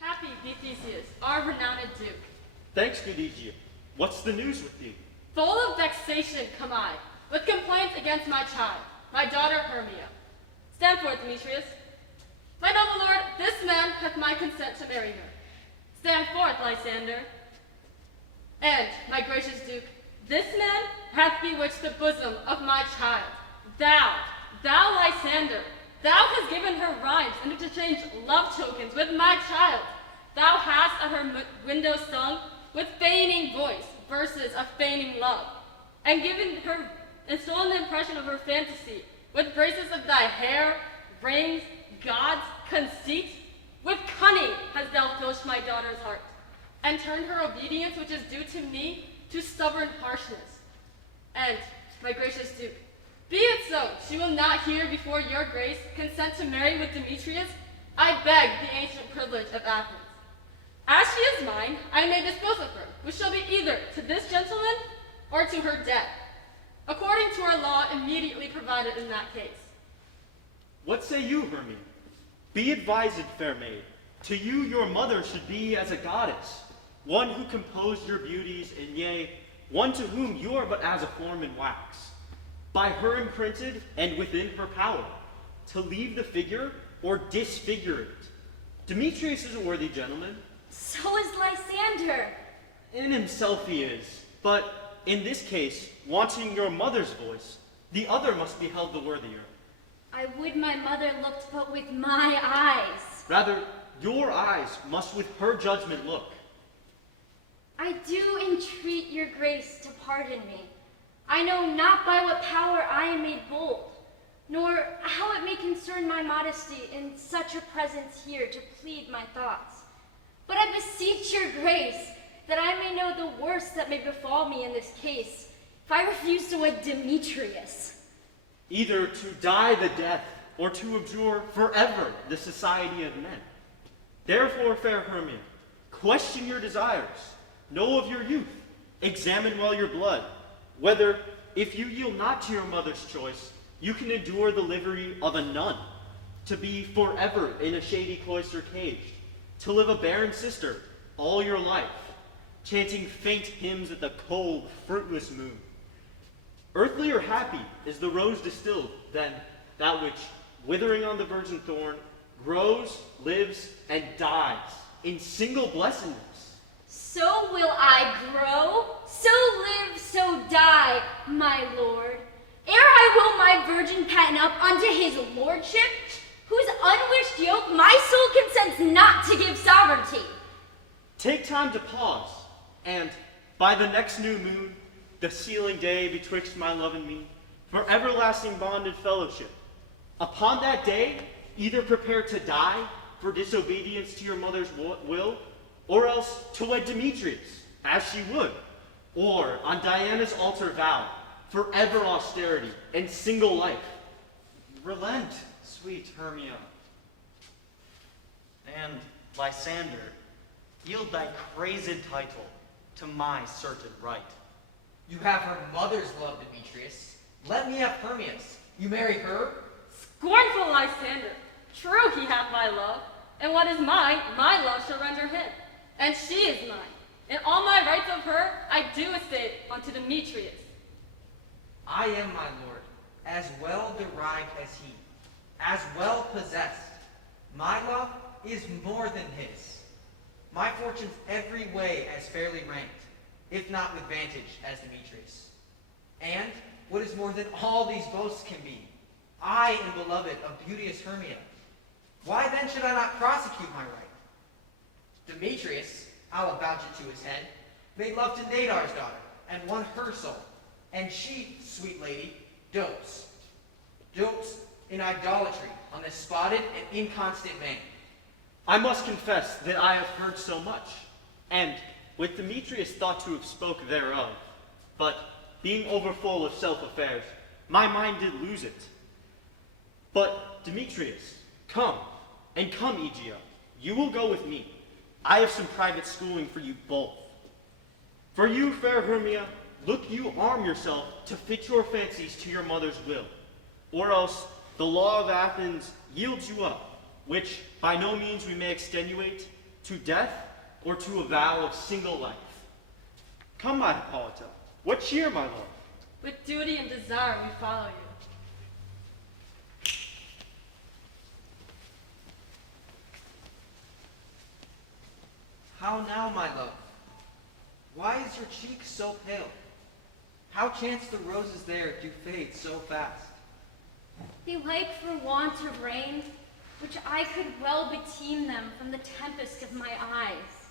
Happy be Theseus, our renowned Duke. Thanks, good Aegeon. What's the news with thee? Full of vexation come I, with complaints against my child, my daughter Hermia. Stand forth, Demetrius. My noble lord, this man hath my consent to marry her. Stand forth, Lysander. And, my gracious Duke, this man hath bewitched the bosom of my child. Thou, Lysander, thou hast given her rhymes and interchanged love tokens with my child. Thou hast at her window sung with feigning voice verses of feigning love, and given her and stolen the impression of her fantasy with graces of thy hair, rings, gods, conceit. With cunning hast thou filched my daughter's heart, and turned her obedience, which is due to me, to stubborn harshness. And, my gracious Duke, be it so, she will not here before your grace consent to marry with Demetrius. I beg the ancient privilege of Athens. As she is mine, I may dispose of her, which shall be either to this gentleman or to her death, according to our law immediately provided in that case. What say you, Hermia? Be advised, fair maid. To you your mother should be as a goddess, one who composed your beauties, and yea, one to whom you are but as a form in wax, by her imprinted and within her power, to leave the figure or disfigure it. Demetrius is a worthy gentleman. So is Lysander. In himself he is, but in this case, wanting your mother's voice, the other must be held the worthier. I would my mother looked but with my eyes. Rather, your eyes must with her judgment look. I do entreat your grace to pardon me. I know not by what power I am made bold, nor how it may concern my modesty in such a presence here to plead my thoughts. But I beseech your grace that I may know the worst that may befall me in this case, if I refuse to wed Demetrius. Either to die the death, or to abjure forever the society of men. Therefore, fair Hermia, question your desires, know of your youth, examine well your blood, whether, if you yield not to your mother's choice, you can endure the livery of a nun, to be forever in a shady cloister caged, to live a barren sister all your life, chanting faint hymns at the cold, fruitless moon. Earthly or happy is the rose distilled, than that which, withering on the virgin thorn, grows, lives, and dies in single blessedness. So will I grow, so live, so die, my lord, ere I will my virgin patent up unto his lordship, whose unwished yoke my soul consents not to give sovereignty. Take time to pause, and by the next new moon, the sealing day betwixt my love and me, for everlasting bonded fellowship. Upon that day, either prepare to die for disobedience to your mother's will, or else to wed Demetrius, as she would, or on Diana's altar vow, forever austerity and single life. Relent, sweet Hermia. And, Lysander, yield thy crazed title to my certain right. You have her mother's love, Demetrius. Let me have Hermia's. You marry her? Scornful Lysander, true he hath my love, and what is mine, my love shall render him, and she is mine. And all my rights of her I do estate unto Demetrius. I am, my lord, as well derived as he, as well possessed. My love is more than his. My fortunes every way as fairly ranked, if not with vantage as Demetrius. And, what is more than all these boasts can be, I am beloved of beauteous Hermia. Why then should I not prosecute my right? Demetrius, I'll avouch it to his head, made love to Nadar's daughter, and won her soul. And she, sweet lady, dotes in idolatry on this spotted and inconstant man. I must confess that I have heard so much, and with Demetrius thought to have spoke thereof, but being overfull of self-affairs, my mind did lose it. But Demetrius, come, and come, Aegea, you will go with me. I have some private schooling for you both. For you, fair Hermia, look you arm yourself to fit your fancies to your mother's will, or else the law of Athens yields you up, which by no means we may extenuate, to death, or to a vow of single life? Come, my Hippolyta, what cheer, my love? With duty and desire we follow you. How now, my love? Why is your cheek so pale? How chance the roses there do fade so fast? Belike for want of rain, which I could well beteem them from the tempest of my eyes.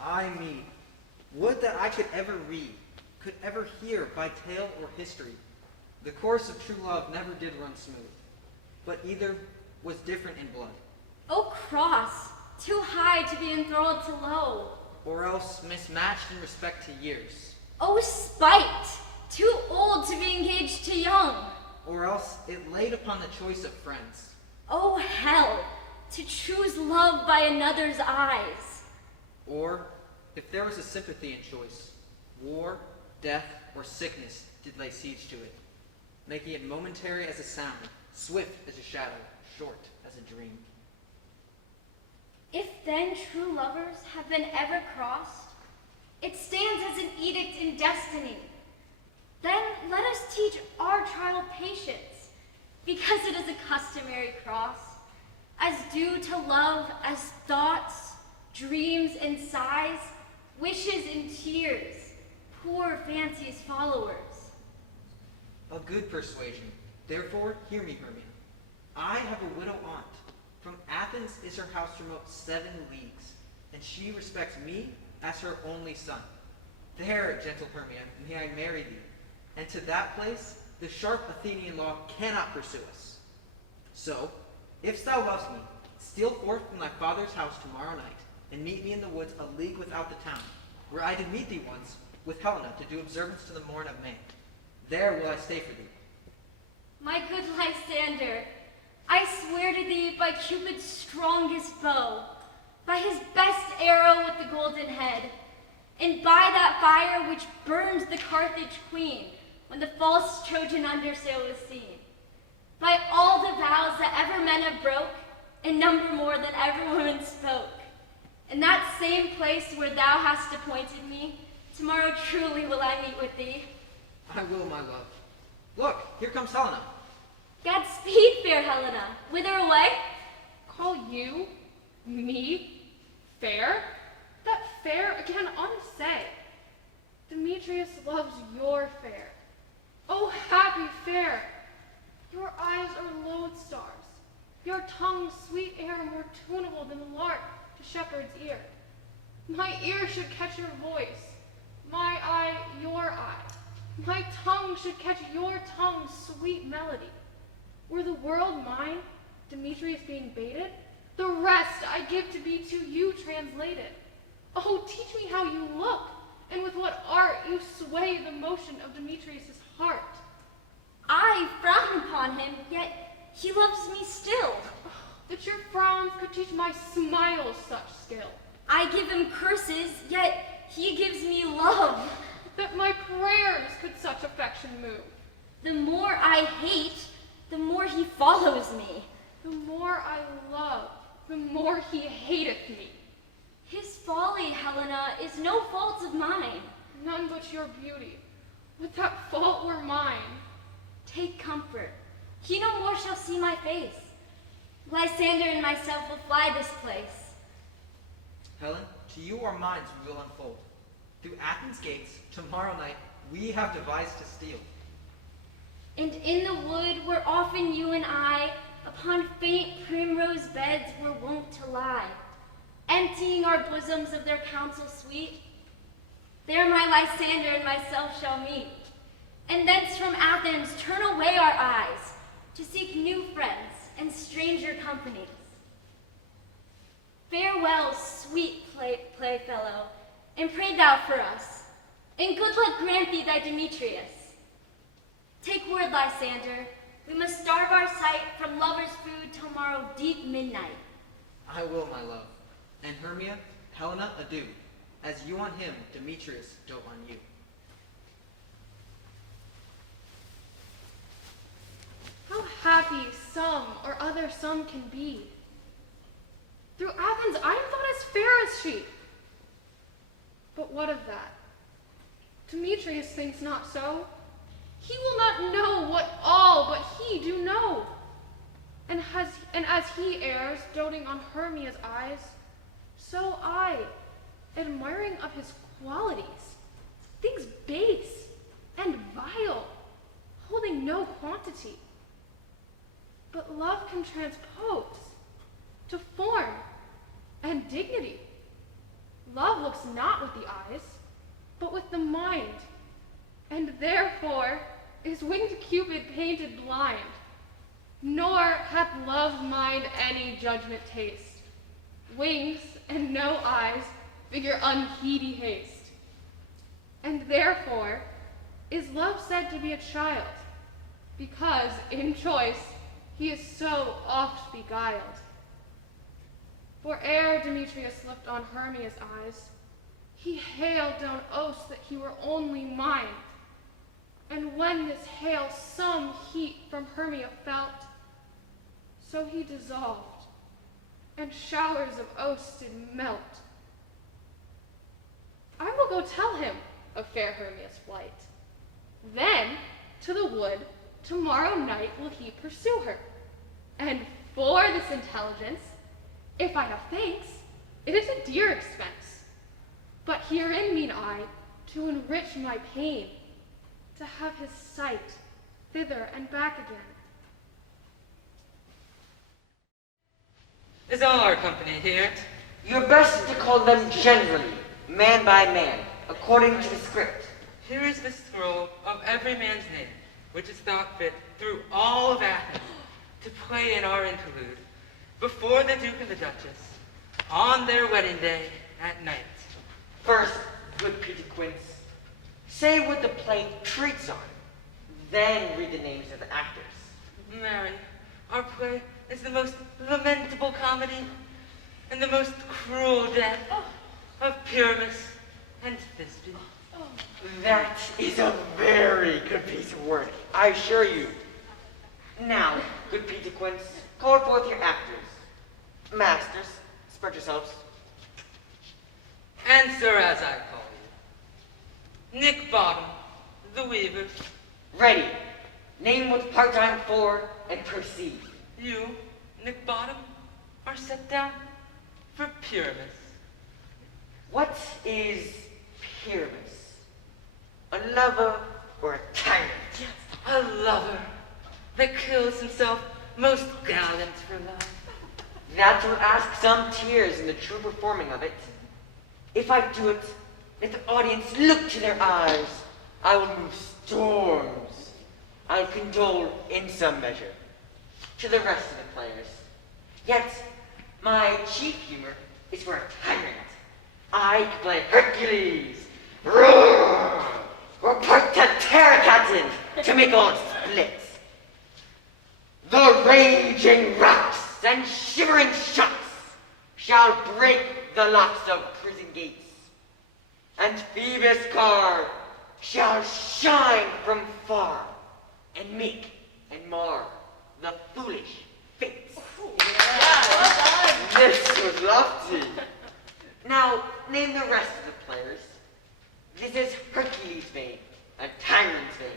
Ay me, would that I could ever read, could ever hear by tale or history. The course of true love never did run smooth, but either was different in blood, O cross, too high to be enthralled to low. or else mismatched in respect to years, O spite, too old to be engaged to young. or else it laid upon the choice of friends. O hell, to choose love by another's eyes. Or, if there was a sympathy in choice, war, death, or sickness did lay siege to it, making it momentary as a sound, swift as a shadow, short as a dream. If then true lovers have been ever crossed, it stands as an edict in destiny. Then let us teach our trial patience, because it is a customary cross, as due to love as thoughts, dreams, and sighs, wishes and tears, poor fancy's followers. A good persuasion. Therefore, hear me, Hermia. I have a widow aunt. From Athens is her house remote 7 leagues, and she respects me as her only son. There, gentle Hermia, may I marry thee, and to that place the sharp Athenian law cannot pursue us. So, if thou lovest me, steal forth from thy father's house tomorrow night, and meet me in the woods a league without the town, where I did meet thee once with Helena to do observance to the morn of May. There will I stay for thee. My good Lysander, I swear to thee by Cupid's strongest bow, by his best arrow with the golden head, and by that fire which burned the Carthage queen when the false Trojan undersail was seen, by all the vows that ever men have broke, and number more than ever woman spoke, in that same place where thou hast appointed me, tomorrow truly will I meet with thee. I will, my love. Look, here comes Helena. Godspeed, fair Helena. Whither away? Call you, me, fair? That fair again unsay. Demetrius loves your fair. Oh, happy fair! Your eyes are lodestars, your tongue sweet air more tunable than the lark to shepherd's ear. My ear should catch your voice, my eye your eye. My tongue should catch your tongue's sweet melody. Were the world mine, Demetrius being baited, the rest I give to be to you translated. Oh, teach me how you look, and with what art you sway the motion of Demetrius' heart. I frown upon him, yet he loves me still. That your frowns could teach my smiles such skill. I give him curses, yet he gives me love. That my prayers could such affection move. The more I hate, the more he follows me. The more I love, the more he hateth me. His folly, Helena, is no fault of mine. None but your beauty. Would that fault were mine. Take comfort. He no more shall see my face. Lysander and myself will fly this place. Helen, to you our minds we will unfold. Through Athens' gates, tomorrow night, we have devised to steal. And in the wood where often you and I, upon faint primrose beds, were wont to lie, emptying our bosoms of their counsel sweet, there my Lysander and myself shall meet, and thence from Athens turn away our eyes to seek new friends and stranger companies. Farewell, sweet playfellow, and pray thou for us, and good luck grant thee thy Demetrius. Take word, Lysander, we must starve our sight from lovers' food till morrow deep midnight. I will, my love. And Hermia, Helena, adieu. As you on him, Demetrius dote on you. How happy some or other some can be. Through Athens I am thought as fair as she. But what of that? Demetrius thinks not so. He will not know what all but he do know. And as he errs, doting on Hermia's eyes, so I, admiring of his qualities, things base and vile, holding no quantity. But love can transpose to form and dignity. Love looks not with the eyes, but with the mind, and therefore is winged Cupid painted blind, nor hath love's mind any judgment taste. Wings and no eyes figure unheedy haste. And therefore is love said to be a child, because in choice he is so oft beguiled. For ere Demetrius looked on Hermia's eyes, he hailed down oaths that he were only mine. And when this hail some heat from Hermia felt, so he dissolved, and showers of oaths did melt. I will go tell him of fair Hermia's flight. Then to the wood tomorrow night will he pursue her. And for this intelligence, if I have thanks, it is a dear expense. But herein mean I to enrich my pain, to have his sight thither and back again. Is all our company here? Your best to call them generally, man by man, according to the script. Here is the scroll of every man's name, which is thought fit through all of Athens to play in our interlude before the Duke and the Duchess on their wedding day at night. First, good Peter Quince, say what the play treats on, then read the names of the actors. Mary, our play is the most lamentable comedy and the most cruel death of Pyramus and Thisbe. That is a very good piece of work, I assure you. Now, good Peter Quince, call forth your actors. Masters, spread yourselves. Answer as I call you. Nick Bottom, the weaver. Ready. Name what part I'm for and proceed. You, Nick Bottom, are set down for Pyramus. What is Pyramus? A lover or a tyrant? A lover that kills himself most gallant for love. That will ask some tears in the true performing of it. If I do it, let the audience look to their eyes. I will move storms. I'll condole in some measure to the rest of the players. Yet, my chief humor is for a tyrant. I can play Hercules, roar, or part to Terracotton to make all splits. The raging rocks and shivering shocks shall break the locks of prison gates, and Phoebus' car shall shine from far and make and mar the foolish fates. This was lofty. Now, name the rest of the players. This is Hercules' vein, a tyrant's vein.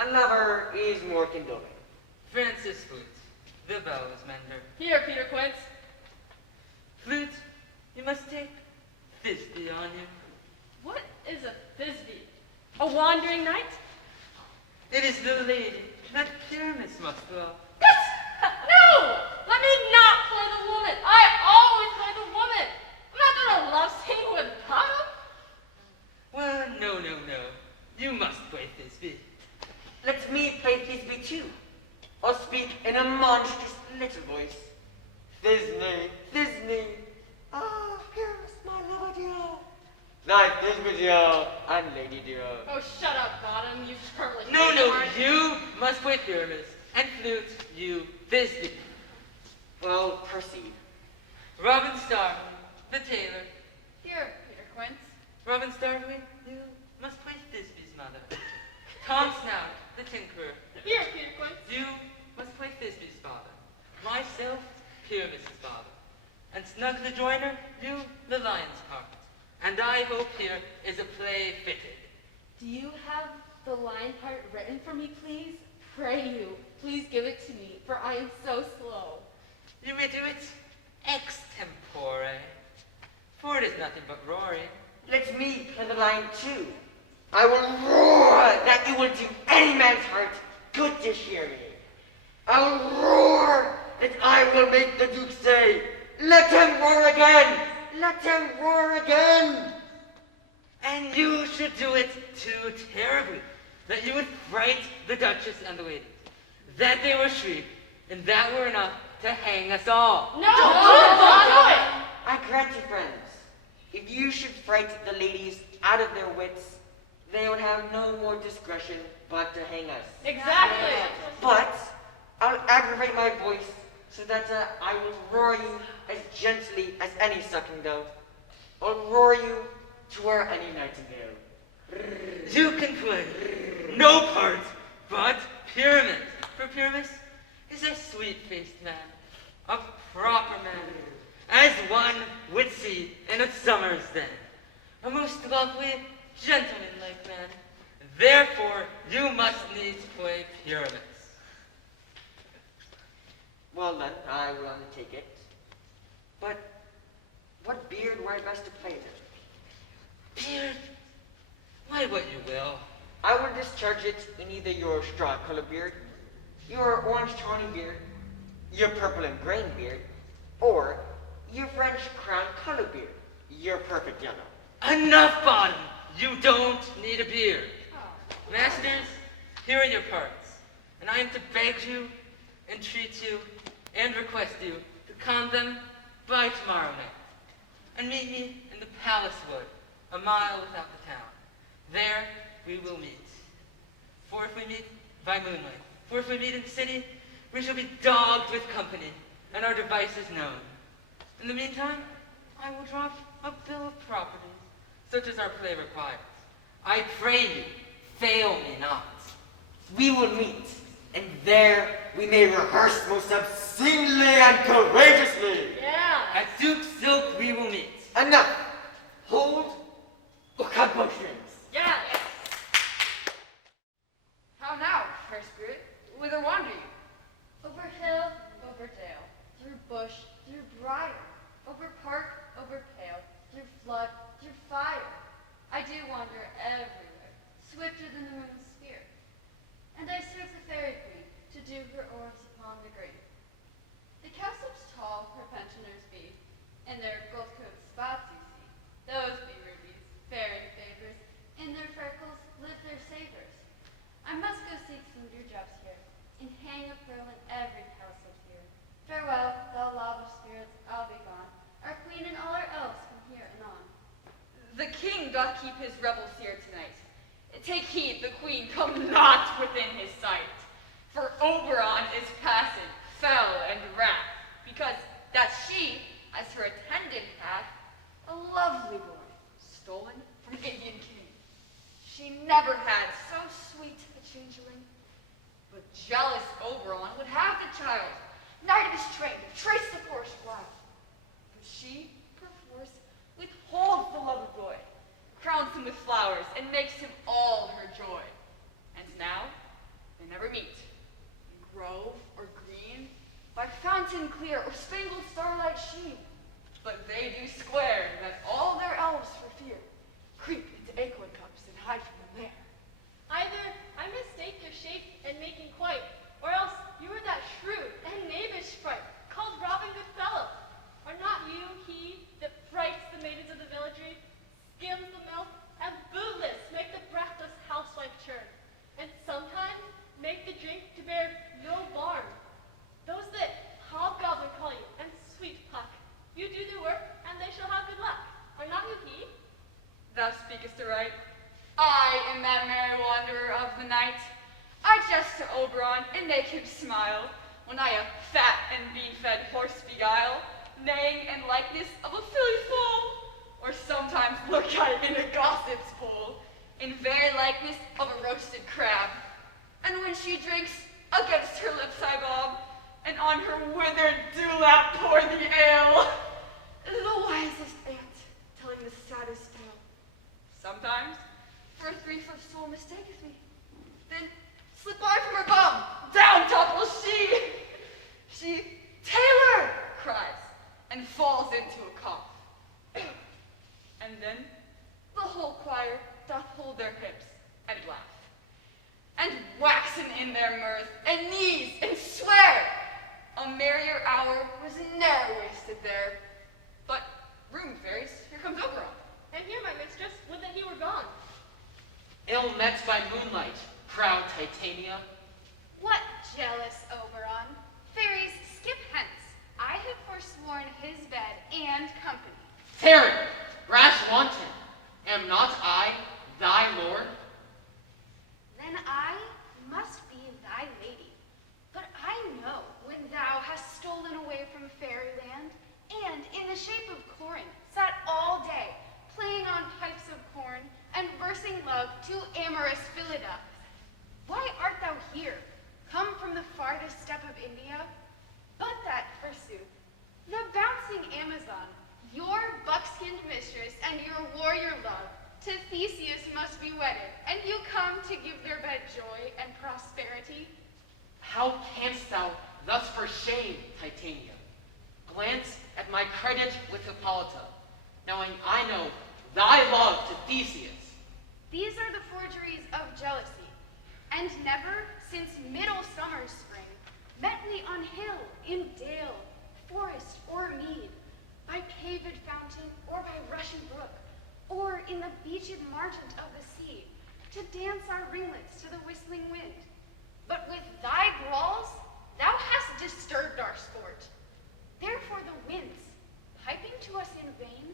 A lover is more condoling. Francis Flute, the bellows mender. Here, Peter Quince. Flute, you must take Thisbe on you. What is a Thisbe? A wandering knight? It is the lady that Pyramus must love. No! Let me not play the woman. I always play the woman. I'm not doing a love scene with Bottom. Well, no. You must play Thisbe. Let me play Thisbe too. I'll speak in a monstrous little voice. Thisbe, ah, here's my lover dear. Thy Thisbe dear, and lady dear. Oh, shut up, Bottom. You surely No, aren't. you must play Pyramus. And Flute, you Thisbe. Well, proceed. Robin Starveley, the tailor. Here, Peter Quince. Robin Starveley, you must play Thisbe's mother. Tom Snout, the tinkerer. Here, Peter Quince. You must play Thisbe's father. Myself, Pyramus' father. and snug the joiner, you the lion's heart. And I hope here is a play fitted. Do you have the lion part written for me, please? Pray you, please give it to me, for I am so slow. You may do it extempore, for it is nothing but roaring. Let me play the lion too. I will roar that it will do any man's heart good to hear me. I will roar that I will make the Duke say, let him roar again! Let him roar again! And you should do it too terribly, that you would fright the Duchess and the ladies, that they will shriek, and that were enough to hang us all. No! Don't do it! I grant you, friends, if you should fright the ladies out of their wits, they would have no more discretion but to hang us. Exactly. But I'll aggravate my voice so that I will roar you as gently as any sucking dove. I'll roar you to where any nightingale. You can play no part but Pyramus, for Pyramus is a sweet-faced man, a proper man, as one would see in a summer's day, a most lovely, gentlemanlike man. Therefore, you must needs play Pyramus. Well then, I will undertake it. But what beard were I best to play then? Beard, why what you will. I will discharge it in either your straw-colored beard, your orange-tawny beard, your purple and grain beard, or your French crown-colored beard, your perfect yellow. Enough, Bottom! You don't need a beard. Masters, here are your parts, and I am to beg you, entreat you, and request you to come them by tomorrow night, and meet me in the palace wood, a mile without the town. There we will meet. For if we meet by moonlight, for if we meet in the city, we shall be dogged with company, and our devices known. In the meantime, I will drop a bill of properties, such as our play requires. I pray you, fail me not. We will meet, and there we may rehearse most obscenely and courageously. Yeah. At Duke's Silk we will meet. Enough! Hold or cut motions. Yeah. How now, fair spirit? Whither wander you? Over hill, over dale, through bush, through briar, over park, over pale, through flood, through fire. I do wander everywhere, swifter than the moon's spear. And I serve the fairy queen to do her orbs upon the green. The cowslips tall her pensioners be, and their gold coat spots you see. Those be rubies, fairy favors, in their freckles live their savors. I must go seek some dewdrops here, and hang a pearl in every cowslip here. Farewell, thou lavish spirits, I'll be gone. Our queen and all our elves come here anon. The king doth keep his revels here tonight. Take heed the queen come not within his sight. For Oberon is passing, fell and wrath, because that she, as her attendant hath, a lovely boy, stolen from Indian king. She never had so sweet a changeling. But jealous Oberon would have the child, knight of his train, to trace the course wild. But she, perforce, withholds the loved boy, crowns him with flowers, and makes him all her joy. And now they never meet, in grove or green, by fountain clear or spangled starlight sheen. But they do square that all their elves for fear creep into acorn cups and hide from them there. Either I mistake your shape and making quite, or else you are that shrewd and knavish sprite called Robin Goodfellow. Are not you he that frights the maidens of the villagery, skims the milk, and bootless make the breathless housewife churn, and sometimes make the drink to bear no barn? Those that hobgoblin call you, and sweet pluck, you do their work, and they shall have good luck. Are not you he? Thou speakest aright. I am that merry wanderer of the night. I jest to Oberon and make him smile, when I a fat and bean-fed horse beguile, neighing in likeness of a filly foal, or sometimes look at it in a gossip's pool, in very likeness of a roasted crab. And when she drinks, against her lips I bob, and on her withered dewlap pour the ale. wisest aunt, telling the saddest tale. Sometimes, for grief of soul mistaketh me. Then slip I from her bum, down topples she. She, Taylor, cries, and falls into a cough. And then the whole choir doth hold their hips and laugh, and waxen in their mirth, and neeze, and swear. A merrier hour was ne'er wasted there. But, room fairies, here comes Oberon. And here, my mistress, would that he were gone. Ill met by moonlight, proud Titania. What jealous Oberon? Fairies, skip hence. I have forsworn his bed and company. Tarry, rash wanton, am not I thy lord? Then I must be thy lady. But I know when thou hast stolen away from fairyland, and in the shape of Corin sat all day, playing on pipes of corn, and versing love to amorous Philida. Why art thou here, come from the farthest steppe of India? But that, forsooth, the bouncing Amazon, your buck-skinned mistress and your warrior love, to Theseus must be wedded, and you come to give their bed joy and prosperity. How canst thou thus for shame, Titania? Glance at my credit with Hippolyta, knowing I know thy love to Theseus. These are the forgeries of jealousy, and never since middle summer spring met we on hill, in dale, forest, or mead, by paved fountain, or by rushing brook, or in the beached margent of the sea, to dance our ringlets to the whistling wind. But with thy brawls, thou hast disturbed our sport. Therefore the winds, piping to us in vain,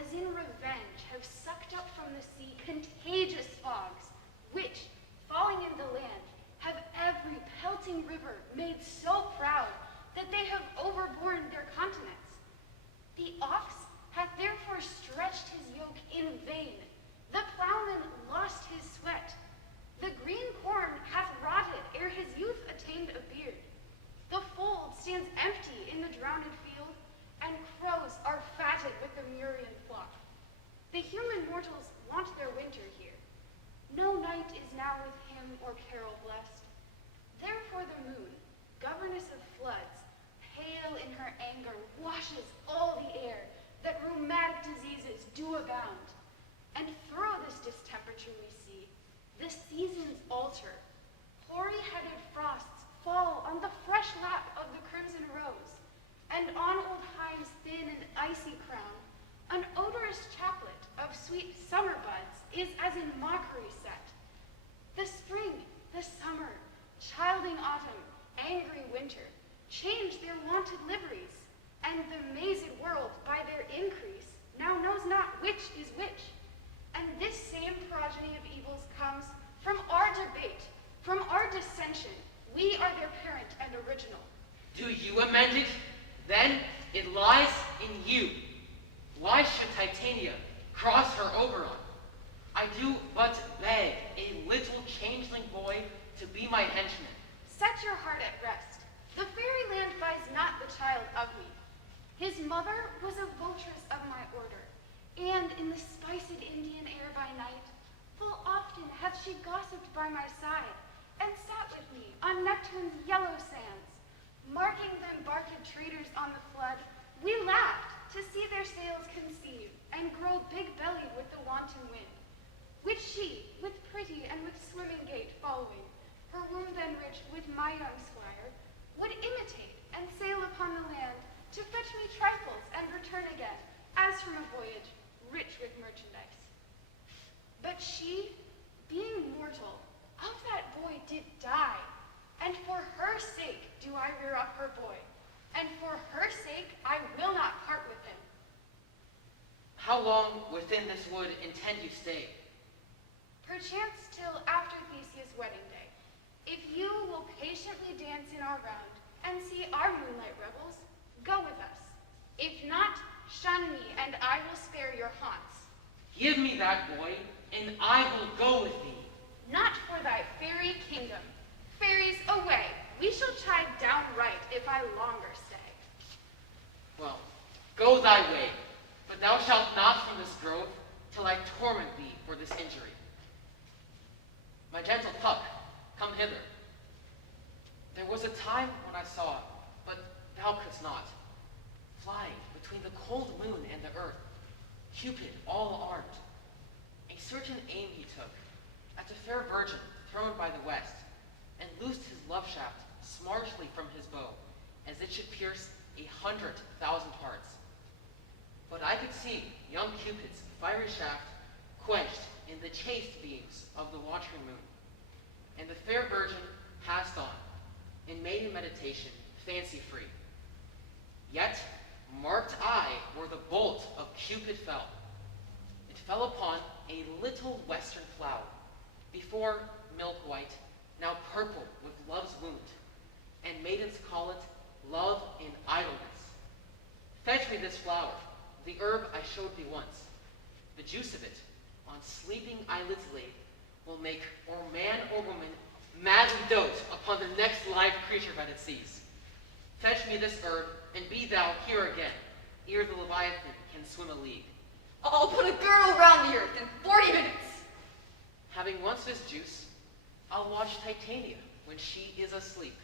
as in revenge, have sucked up from the sea contagious fogs, which, falling in the land, have every pelting river made so proud that they have overborne their continents. The ox hath therefore stretched his yoke in vain. The plowman lost his sweat. The green corn hath rotted ere his youth attained a beard. The fold stands empty in the drowned field, and crows are fatted with the murrian flock. The human mortals want their winter here. No night is now with him or carol blessed. Therefore the moon, governess of floods, pale in her anger, washes all the air, that rheumatic diseases do abound. And through this distemperature we see, the seasons alter. Hoary-headed frosts fall on the fresh lap of the crimson rose, and on old Hime's thin and icy crown, an odorous chaplet of sweet summer buds is as in mockery set. The spring, the summer, childing autumn, angry winter, change their wonted liveries, and the mazed world by their increase now knows not which is which. And this same progeny of evils comes from our debate, from our dissension. We are their parent and original. Do you amend it? Then it lies in you. Why should Titania cross her Oberon? I do but beg a little changeling boy to be my henchman. Set your heart at rest. The fairyland buys not the child of me. His mother was a votress of my order, and in the spiced Indian air by night, full often hath she gossiped by my side, and sat with me on Neptune's yellow sands. Marking the embarked traders on the flood, we laughed to see their sails conceive, and grow big-bellied with the wanton wind, which she, with pretty and with swimming gait following, her womb then rich with my young squire, would imitate and sail upon the land to fetch me trifles and return again, as from a voyage rich with merchandise. But she, being mortal, of that boy did die, and for her sake do I rear up her boy, and for her sake I will not part with him. How long within this wood intend you stay? Perchance till after Theseus' wedding day. If you will patiently dance in our round and see our moonlight revels, go with us. If not, shun me, and I will spare your haunts. Give me that boy, and I will go with thee. Not for thy fairy kingdom. Fairies, away. We shall chide downright if I longer stay. Well, go thy way, but thou shalt not from this grove till I torment thee for this injury. My gentle Puck, come hither. There was a time when I saw, but thou couldst not, flying between the cold moon and the earth, Cupid all armed. A certain aim he took at a fair virgin thrown by the west, and loosed his love shaft smartly from his bow, as it should pierce 100,000 hearts. But I could see young Cupid's fiery shaft quenched in the chaste beams of the watering moon, and the fair virgin passed on, in maiden meditation, fancy-free. Yet marked I where the bolt of Cupid fell. It fell upon a little western flower, before milk-white, now purple with love's wound, and maidens call it love in idleness. Fetch me this flower, the herb I showed thee once. The juice of it, on sleeping eyelids laid, will make or man or woman madly dote upon the next live creature that it sees. Fetch me this herb, and be thou here again, ere the Leviathan can swim a league. I'll put a girdle round the earth in 40 minutes. Having once this juice, I'll watch Titania when she is asleep,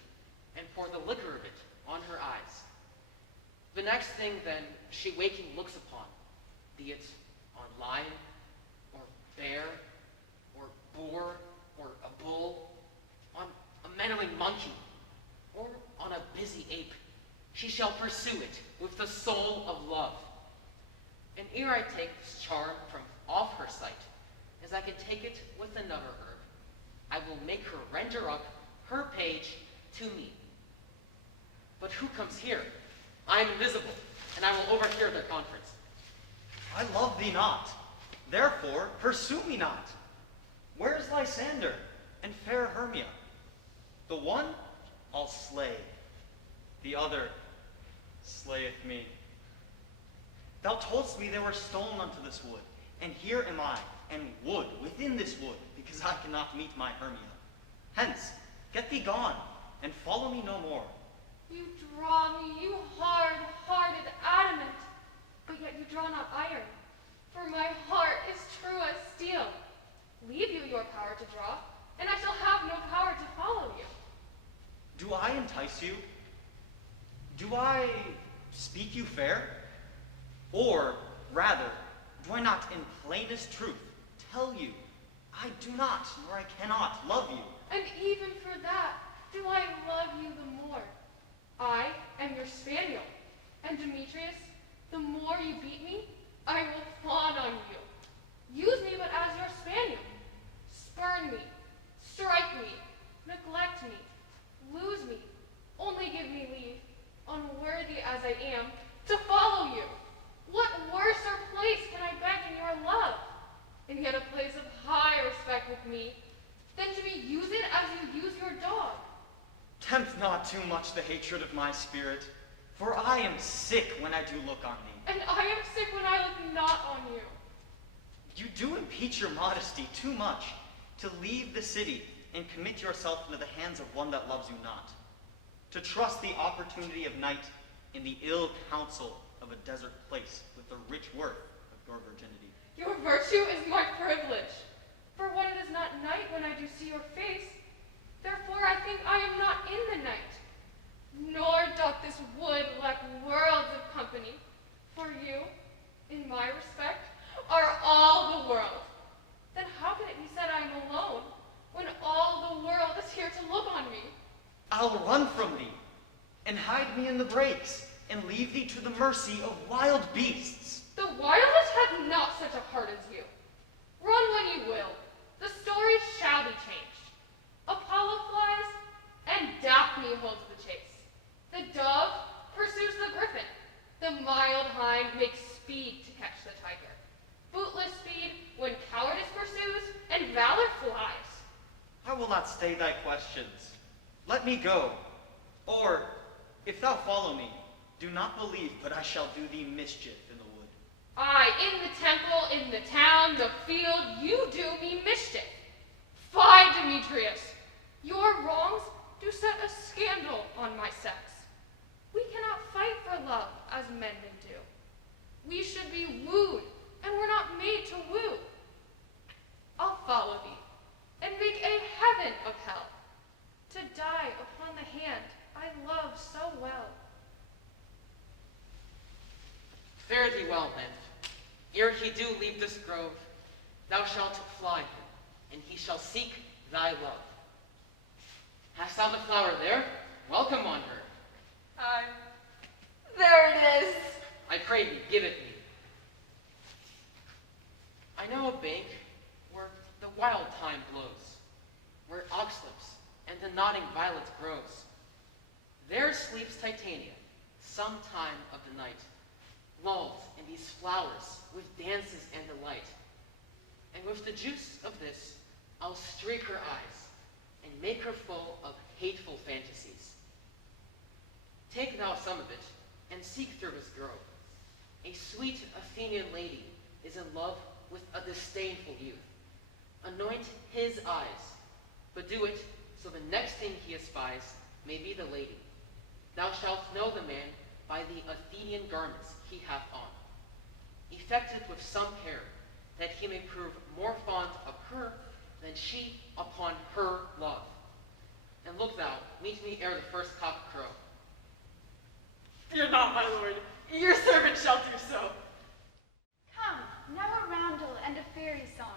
and pour the liquor of it on her eyes. The next thing, then, she waking looks upon, be it on lion, or bear, or boar, or a bull, on a meddling monkey, or on a busy ape, she shall pursue it with the soul of love. And ere I take this charm from off her sight, as I can take it with another herb, I will make her render up her page to me. But who comes here? I am invisible, and I will overhear their conference. I love thee not, therefore pursue me not. Where is Lysander and fair Hermia? The one I'll slay, the other slayeth me. Thou toldst me they were stolen unto this wood, and here am I, and wood within this wood, because I cannot meet my Hermia. Hence, get thee gone, and follow me no more. You draw me, you hard-hearted adamant, but yet you draw not iron, for my heart is true as steel. Leave you your power to draw, and I shall have no power to follow you. Do I entice you? Do I speak you fair? Or, rather, do I not in plainest truth tell you, I do not, nor I cannot love you? And even for that, do I love you the more? I am your spaniel, and Demetrius, the more you beat me, I will fawn on you. Use me but as your spaniel. Spurn me, strike me, neglect me, lose me, only give me leave, unworthy as I am, to follow you. What worser place can I beg in your love? And yet a place of high respect with me, than to be used as you use your dog. Tempt not too much the hatred of my spirit, for I am sick when I do look on thee. And I am sick when I look not on you. You do impeach your modesty too much to leave the city and commit yourself into the hands of one that loves you not, to trust the opportunity of night in the ill counsel of a desert place with the rich worth of your virginity. Your virtue is my privilege. For when it is not night when I do see your face, therefore I think I am not in the night. Nor doth this wood lack worlds of company, for you, in my respect, are all the world. Then how can it be said I am alone, when all the world is here to look on me? I'll run from thee, and hide me in the brakes, and leave thee to the mercy of wild beasts. The wildest have not such a heart as you. Run when you will, the story shall be changed. Apollo flies, and Daphne holds the chase. The dove pursues the griffin. The mild hind makes speed to catch the tiger. Bootless speed when cowardice pursues, and valor flies. I will not stay thy questions. Let me go. Or, if thou follow me, do not believe but I shall do thee mischief in the wood. Aye, in the temple, in the town, the field, you do me mischief. Fie, Demetrius! Your wrongs do set a scandal on my sex. We cannot fight for love as men do. We should be wooed Fare thee well, nymph. Ere he do leave this grove, thou shalt fly him, and he shall seek thy love. Hast thou the flower there? Welcome on her. Aye. There it is. I pray thee, give it me. I know a bank where the wild thyme blows, where oxlips and the nodding violet grows. There sleeps Titania, some time of the night, lulled in these flowers with dances and delight. And with the juice of this, I'll streak her eyes and make her full of hateful fantasies. Take thou some of it, and seek through his grove. A sweet Athenian lady is in love with a disdainful youth. Anoint his eyes, but do it so the next thing he espies may be the lady. Thou shalt know the man by the Athenian garments he hath on, effected with some care, that he may prove more fond of her than she upon her love. And look thou, meet me ere the first cock crow. Fear not, my lord. Your servant shall do so. Come, now a roundel and a fairy song.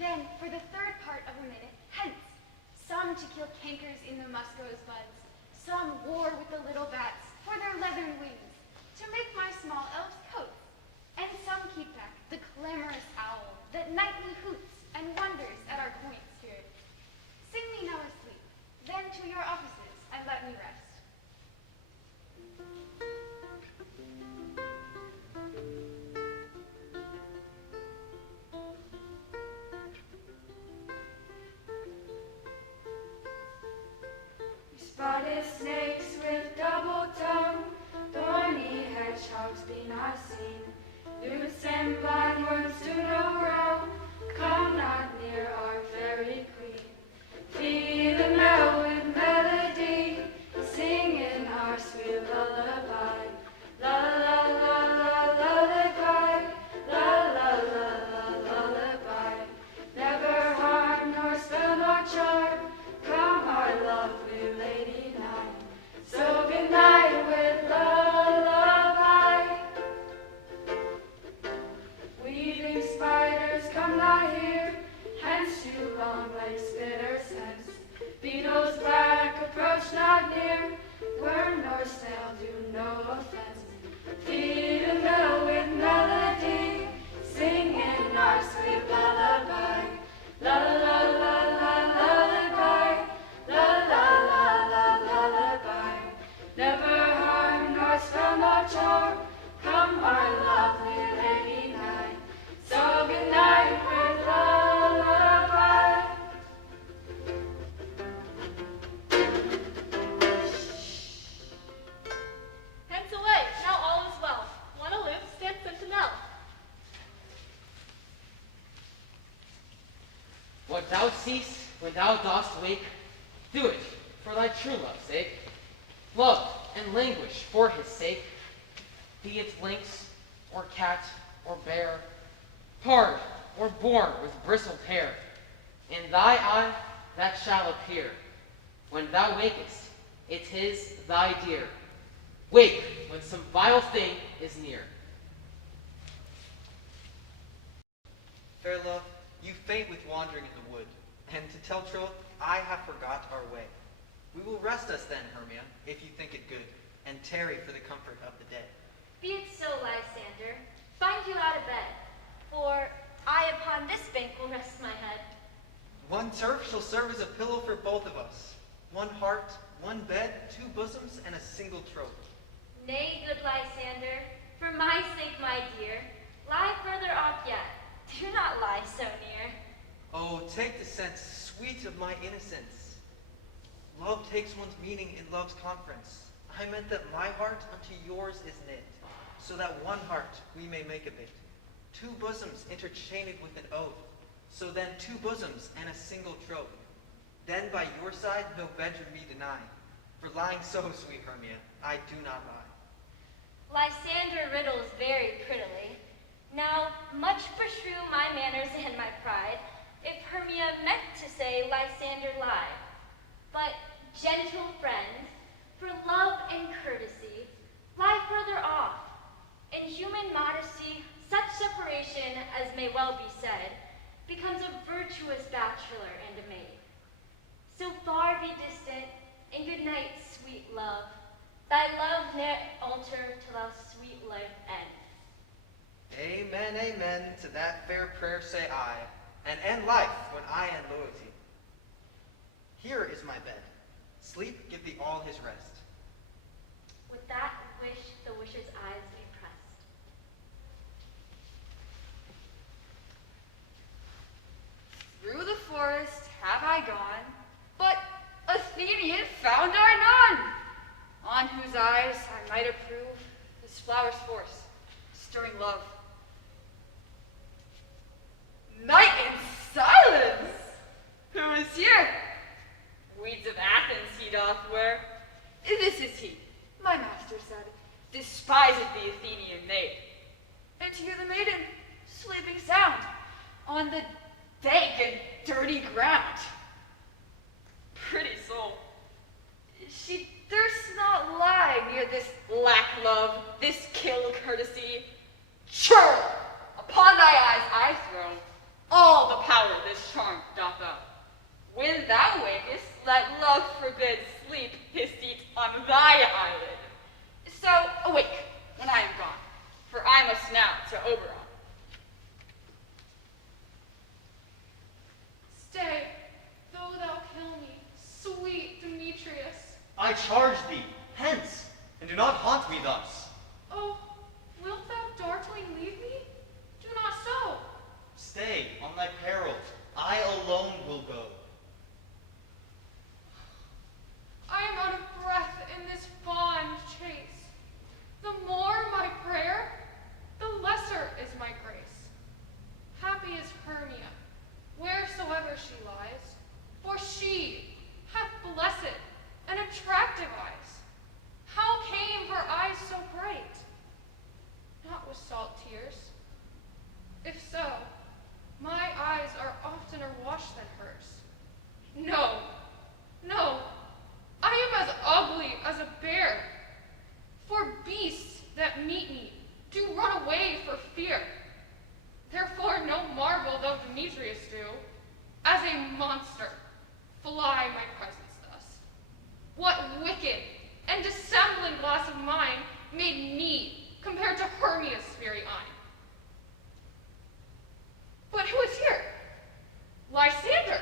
Then, for the third part of a minute, hence. Some to kill cankers in the muskos buds, some war with the little bats for their leathern wings, to make my small elves coats, and some keep back the clamorous owl that nightly hoots and wonders at our quaint spirit. Sing me now asleep, then to your offices and let me rest. Spotted snakes with double tongue, thorny hedgehogs be not seen. Newts and blind worms do no wrong, come not near our fairy queen. Feed the meadow with melody, singing our sweet lullaby. La la la la lullaby, la la la la lullaby. Never harm nor spell nor charm, come our lovely lady night. So good night with lullaby. Weaving spiders come not here, hence you long legs spitters hence. Beetles black approach not near, worm nor snail do no offense. Feed a mill with melody, singing our sweet lullaby. La la la la lullaby, la la la la lullaby. Never harm nor spell nor charm, come our lovely lady night. So good night with lullaby. Hence away, now all is well. One aloof, stand sentinel. What thou seest when thou dost wake, do it for thy true love's sake. Love and languish for his sake, be it lynx, or cat, or bear, pard, or born with bristled hair. In thy eye that shall appear. When thou wakest, it is thy dear. Wake when some vile thing is near. Fair love, you faint with wandering in the wood, and to tell truth, I have forgot our way. We will rest us then, Hermia, if you think it good, and tarry for the comfort of the day. Be it so, Lysander. Find you out of bed, for I upon this bank will rest my head. One turf shall serve as a pillow for both of us. One heart, one bed, two bosoms, and a single trope. Nay, good Lysander, for my sake, my dear, lie further off yet. Do not lie so near. Oh, take the sense, sweet of my innocence. Love takes one's meaning in love's conference. I meant that my heart unto yours is knit, so that one heart we may make of it. Two bosoms interchained with an oath, so then two bosoms and a single trope. Then by your side no bedroom be denied, for lying so, sweet Hermia, I do not lie. Lysander riddles very prettily. Now, much beshrew my manners and my pride, if Hermia meant to say Lysander lied. But, gentle friend, for love and courtesy, lie further off, and In human modesty, such separation, as may well be said, becomes a virtuous bachelor and a maid. So far be distant, and good night, sweet love. Thy love ne'er alter till our sweet life end. Amen, amen. To that fair prayer say I, and end life when I end loyalty. Here is my bed. Sleep, give thee all his rest. With that wish, the wisher's eyes be pressed. Through the forest have I gone, but Athenian found I none, on whose eyes I might approve this flower's force, stirring love. Night and silence! Who is here? Weeds of Athens he doth wear. This is he, my master said, despiseth the Athenian maid. And here the maiden, sleeping sound, on the dank and dirty ground. Pretty soul. She durst not lie near this lack love, this kill courtesy. Churl! Upon thy eyes I throw all the power this charm doth owe. When thou wakest, let love forbid sleep his seat on thy eyelid. So awake when I am gone, for I must now to Oberon. Stay, though thou kill me, sweet Demetrius. I charge thee, hence, and do not haunt me thus. Oh, wilt thou darkly leave me? Do not so. Stay, on thy peril, I alone will go. I am out of breath in this fond chase. The more my prayer, the lesser is my grace. Happy is Hermia, wheresoever she lies, for she hath blessed and attractive eyes. How came her eyes so bright? Not with salt tears. If so, my eyes are oftener washed than hers. No, no, I am as ugly as a bear. For beasts that meet me do run away for fear. Therefore no marvel though Demetrius do, as a monster, fly my presence thus. What wicked and dissembling glass of mine made me compared to Hermia's very eye? But who is here? Lysander,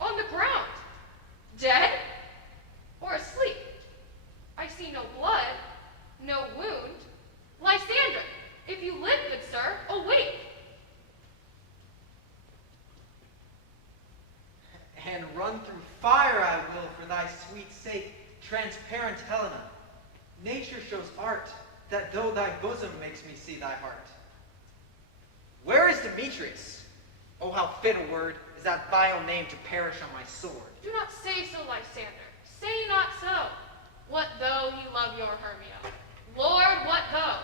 on the ground, dead or asleep? I see no blood, no wound. Lysander, if you live, good sir, awake. And run through fire I will for thy sweet sake, transparent Helena. Nature shows art, that though thy bosom makes me see thy heart. Where is Demetrius? Oh, how fit a word is that vile name to perish on my sword. Do not say so, Lysander. Say not so. What though he love your Hermia? Lord, what though?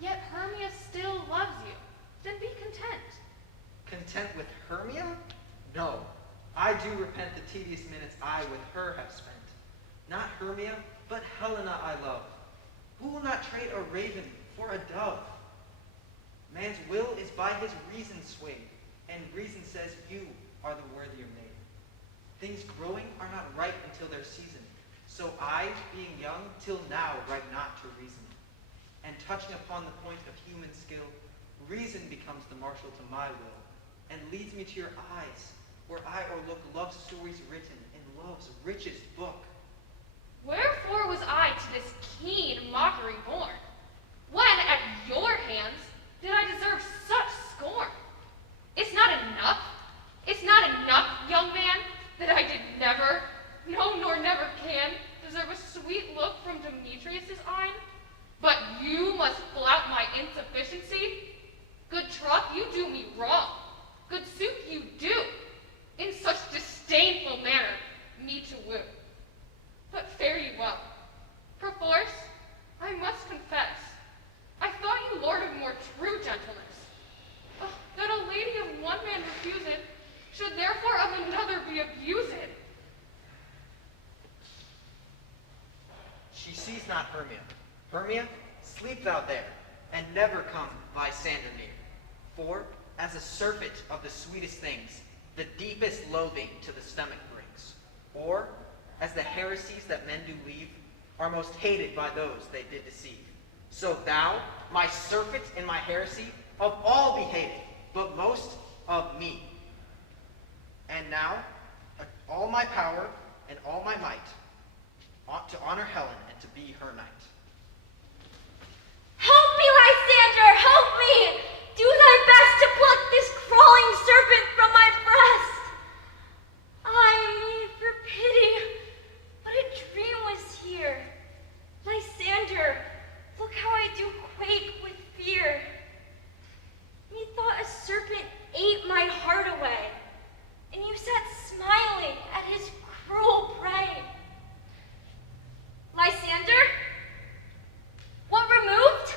Yet Hermia still loves you. Then be content. Content with Hermia? No, I do repent the tedious minutes I with her have spent. Not Hermia, but Helena I love. Who will not trade a raven for a dove? Man's will is by his reason swayed, and reason says you are the worthier maid. Things growing are not ripe until their season, so I, being young, till now write not to reason. And touching upon the point of human skill, reason becomes the marshal to my will, and leads me to your eyes, where I o'erlook love stories written in love's richest book. Wherefore was I to this keen mockery born, when at your hands did I deserve such scorn? It's not enough, young man, that I did never, no, nor never can, deserve a sweet look from Demetrius's eye, but you must flout my insufficiency? Good troth, you do me wrong. Good suit you do, in such disdainful manner, me to woo. But fare ye well. Perforce, I must confess, I thought you lord of more true gentleness. That a lady of one man refused, should therefore of another be abused. She sees not Hermia. Hermia, sleep thou there. and never come Lysander near. For, as a serpent of the sweetest things, the deepest loathing to the stomach brings. Or, as the heresies that men do leave, are most hated by those they did deceive. So thou, my serpent in my heresy, of all be hated, but most of me. And now, all my power and all my might ought to honor Helen and to be her knight. Help me, Lysander, help me! Do thy best to pluck this crawling serpent from my breast. I made for pity, but a dream was here. Lysander, look how I do quake with fear. Methought a serpent ate my heart away, and you sat smiling at his cruel prey. Lysander? What removed?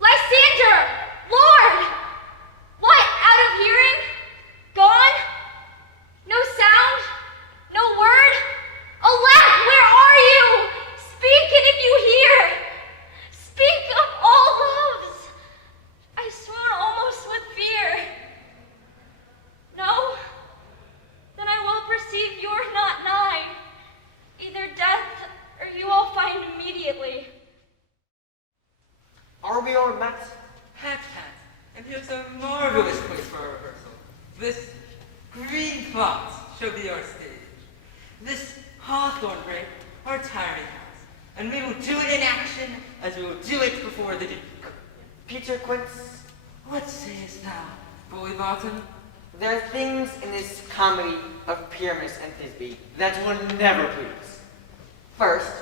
Lysander! Lord! What, out of hearing? Gone? No sound? No word? Alack, where are you? Speak, and if you hear, speak of all loves. I swoon almost with fear. No? Then I well perceive you're not nigh. Either death or you I'll find immediately. Are we all met? Pat, and here's a marvelous place for our rehearsal. This green plot shall be our stage. This hawthorn brake our tiring house. And we will do it in action as we will do it before the Duke. Peter Quince, What sayest thou, Bully Bottom? there are things in this comedy of Pyramus and Thisbe that will never please. First,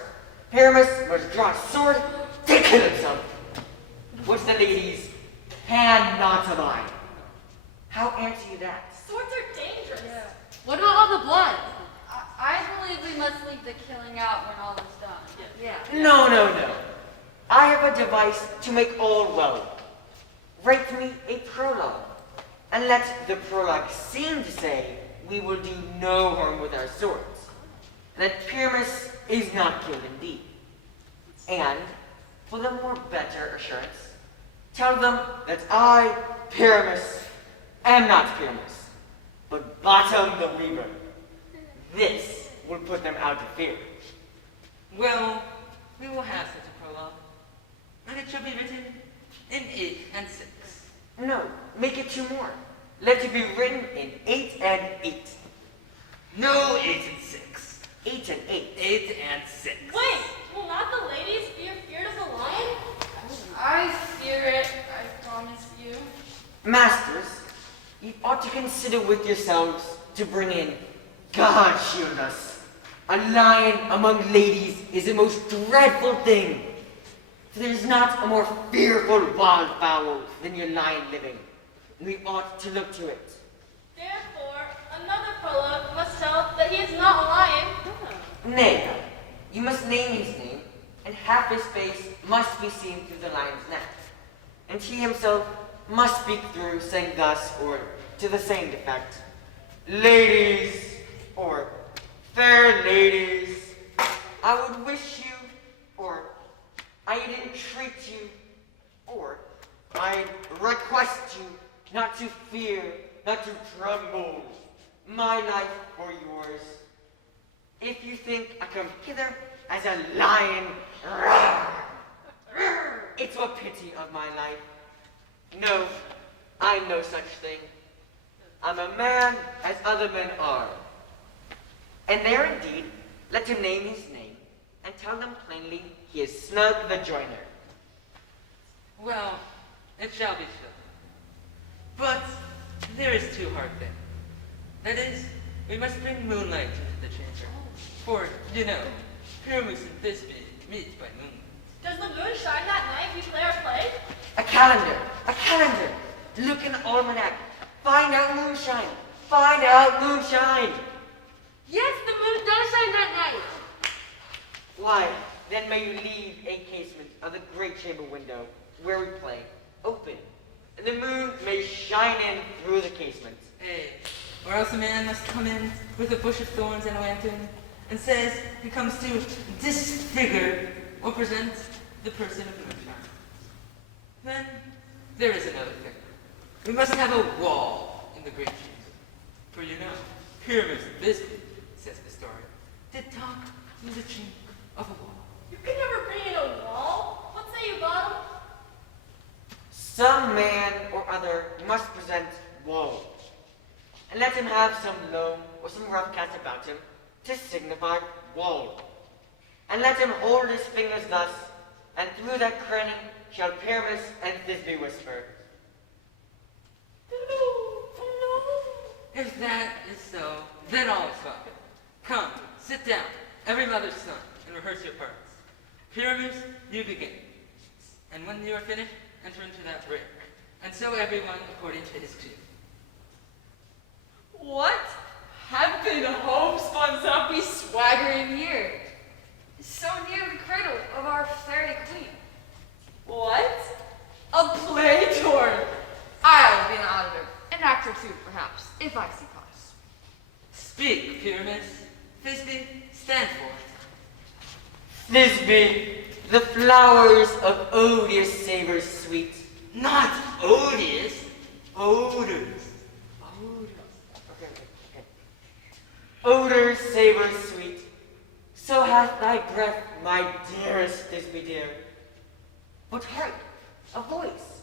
Pyramus must draw a sword to kill himself, which the ladies cannot abide. How answer you that? Swords are dangerous. Yeah. What about all the blood? I believe we must leave the killing out when all is done. Yeah. No, no, no. I have a device to make all well. Write me a prologue, and let the prologue seem to say we will do no harm with our swords, that Pyramus is not killed indeed. And, for the more better assurance, tell them that I, Pyramus, am not Pyramus, but Bottom the Weaver. This will put them out of fear. Well, we will have such a prologue. And it shall be written in 8 and 6. No, make it 2 more. Let it be written in 8 and 8. No 8 and 6. 8 and 8. 8 and 6. Wait, will not the ladies be afeard of the lion? I fear it, I promise you. Masters, you ought to consider with yourselves to bring in, God shield us, a lion among ladies is the most dreadful thing. For there is not a more fearful wildfowl than your lion living. We ought to look to it. Therefore, another prologue must tell that he is not a lion. Nay, you must name his name, and half his face must be seen through the lion's neck. And he himself must speak through, saying thus, or to the same effect, ladies, or fair ladies, I would wish you, or I'd entreat you, or I'd request you not to fear, not to tremble, my life for yours. If you think I come hither as a lion, it's a pity of my life. No, I'm no such thing. I'm a man as other men are. And there indeed, let him name his name, and tell them plainly he is Snug the Joiner. Well, it shall be so. But there is 2 hard things. That is, we must bring moonlight into the chamber. For, you know, Pyramus and Thisbe meet by moonlight. Does the moon shine that night we play our play? A calendar, a calendar. Look in the almanac. Find out moonshine. Find out moonshine. Yes, the moon does shine that night. Why, then may you leave a casement of the great chamber window where we play open, and the moon may shine in through the casement. Or else a man must come in with a bush of thorns and a lantern, and says he comes to disfigure or present the person of moonshine. Then there is another thing. We must have a wall in the great chamber. For you know, pyramids of this group, says the story, did talk in the chink of a wall. You can never bring in a wall. What say you, Bottom? Some man or other must present woe, and let him have some loam or some rough cast about him to signify woe. And let him hold his fingers thus, and through that craning shall Pyramus and Thisbe whisper. If that is so, then all is well. Come, sit down, every mother's son, and rehearse your parts. Pyramus, you begin. And when you are finished, enter into that break. And so everyone according to his cue. What? Heaven homespuns up we swaggering here, so near the cradle of our fairy queen. What? A play tour? I'll be an auditor, an actor too, perhaps, if I see cause. Speak, Pyramus. Thisbe, stand forth. Thisbe, the flowers of odious savors sweet. Not odious, odors. Odors, savors sweet. So hath thy breath, my dearest Thisbe dear. But hark, a voice.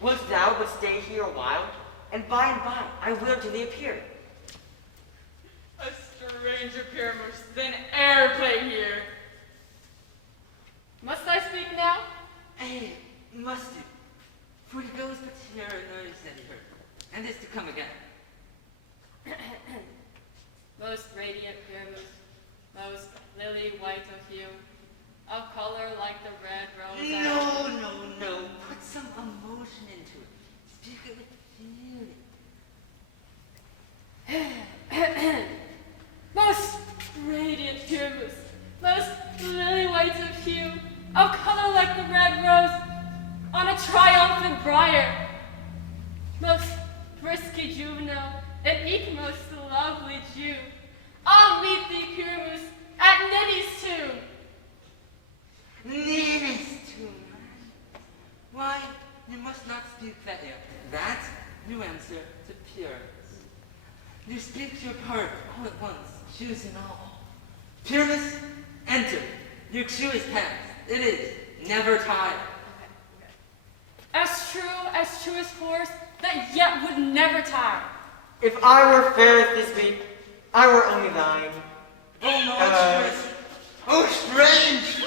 Wilt thou but stay here a while, and by I will to thee appear. A stranger Pyramus than e'er play here. Must I speak now? Ay, must do. For he goes but here a noise that he heard, and is to come again. Most radiant Pyramus, most lily white of hue, of color like the red rose. No. Put some emotion into it. Speak it with feeling. Most radiant Pyramus, most lily white of hue, of color like the red rose on a triumphant briar. Most frisky juvenile, and eke most lovely Jew, I'll meet thee, Pyramus, at Ninny's tomb. Ninny's tomb. Why, you must not speak that yet. That you answer to Pyramus. You speak your part all at once, choosing all. Pyramus, enter. Your cue is past. It is never tired. As true as force, that yet would never tire. If I were fair, Thisbe, I were only thine. Oh no, it's oh strange!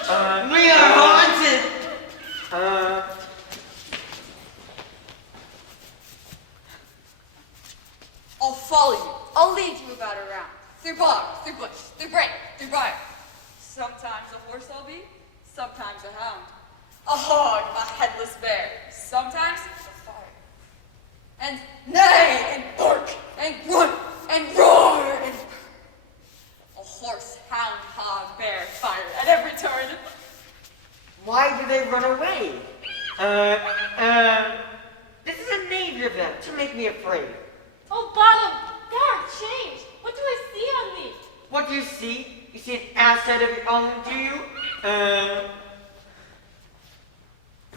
We are haunted! I'll follow you. I'll lead you about around. Through bog, through bush, through brake, through briar. Sometimes a horse I'll be, sometimes a hound. A hog, a headless bear, sometimes a fire. And neigh, and bark, and grunt, and roar, and a horse, hound, hog, bear, fire at every turn. Why do they run away? This is a navy of them to make me afraid. Oh, Bottom, thou art changed. What do I see on thee? What do you see? You see an asset of your own, do you?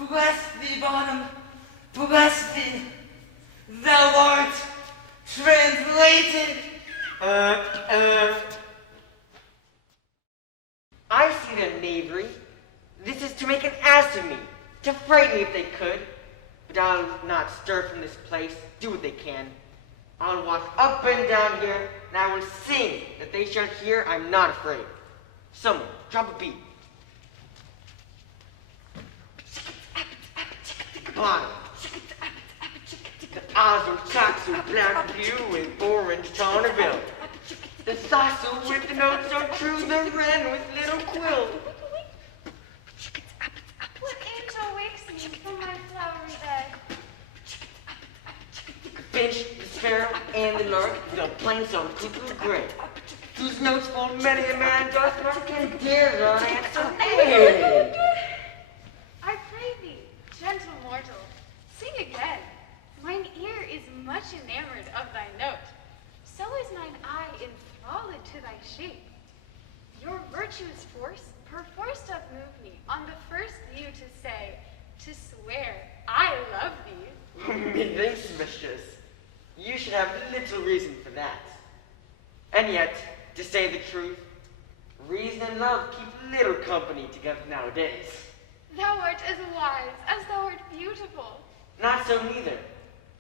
Bless thee, Bottom. Bless thee. Thou art translated. I see their knavery. This is to make an ass of me, to frighten me if they could. But I'll not stir from this place, do what they can. I'll walk up and down here, and I will sing that they shall hear I'm not afraid. Someone, drop a beat. Bottom. The Ozo Chaksu, black blue, and orange Tonneville. The Sasu with the notes are true, the wren with little quill. What angel wakes me from my flowery bed? The finch, the sparrow, and the lark, the plains on cuckoo gray. Whose notes full many a man doth not can dare not answer nay. I pray thee, gentle mortal, sing again. Mine ear is much enamored of thy note. So is mine eye enthralled to thy shape. Your virtuous force perforce doth move me on the first view to say, to swear, Methinks, mistress, you should have little reason for that. And yet, to say the truth, reason and love keep little company together nowadays. Thou art as wise as thou art beautiful. Not so neither.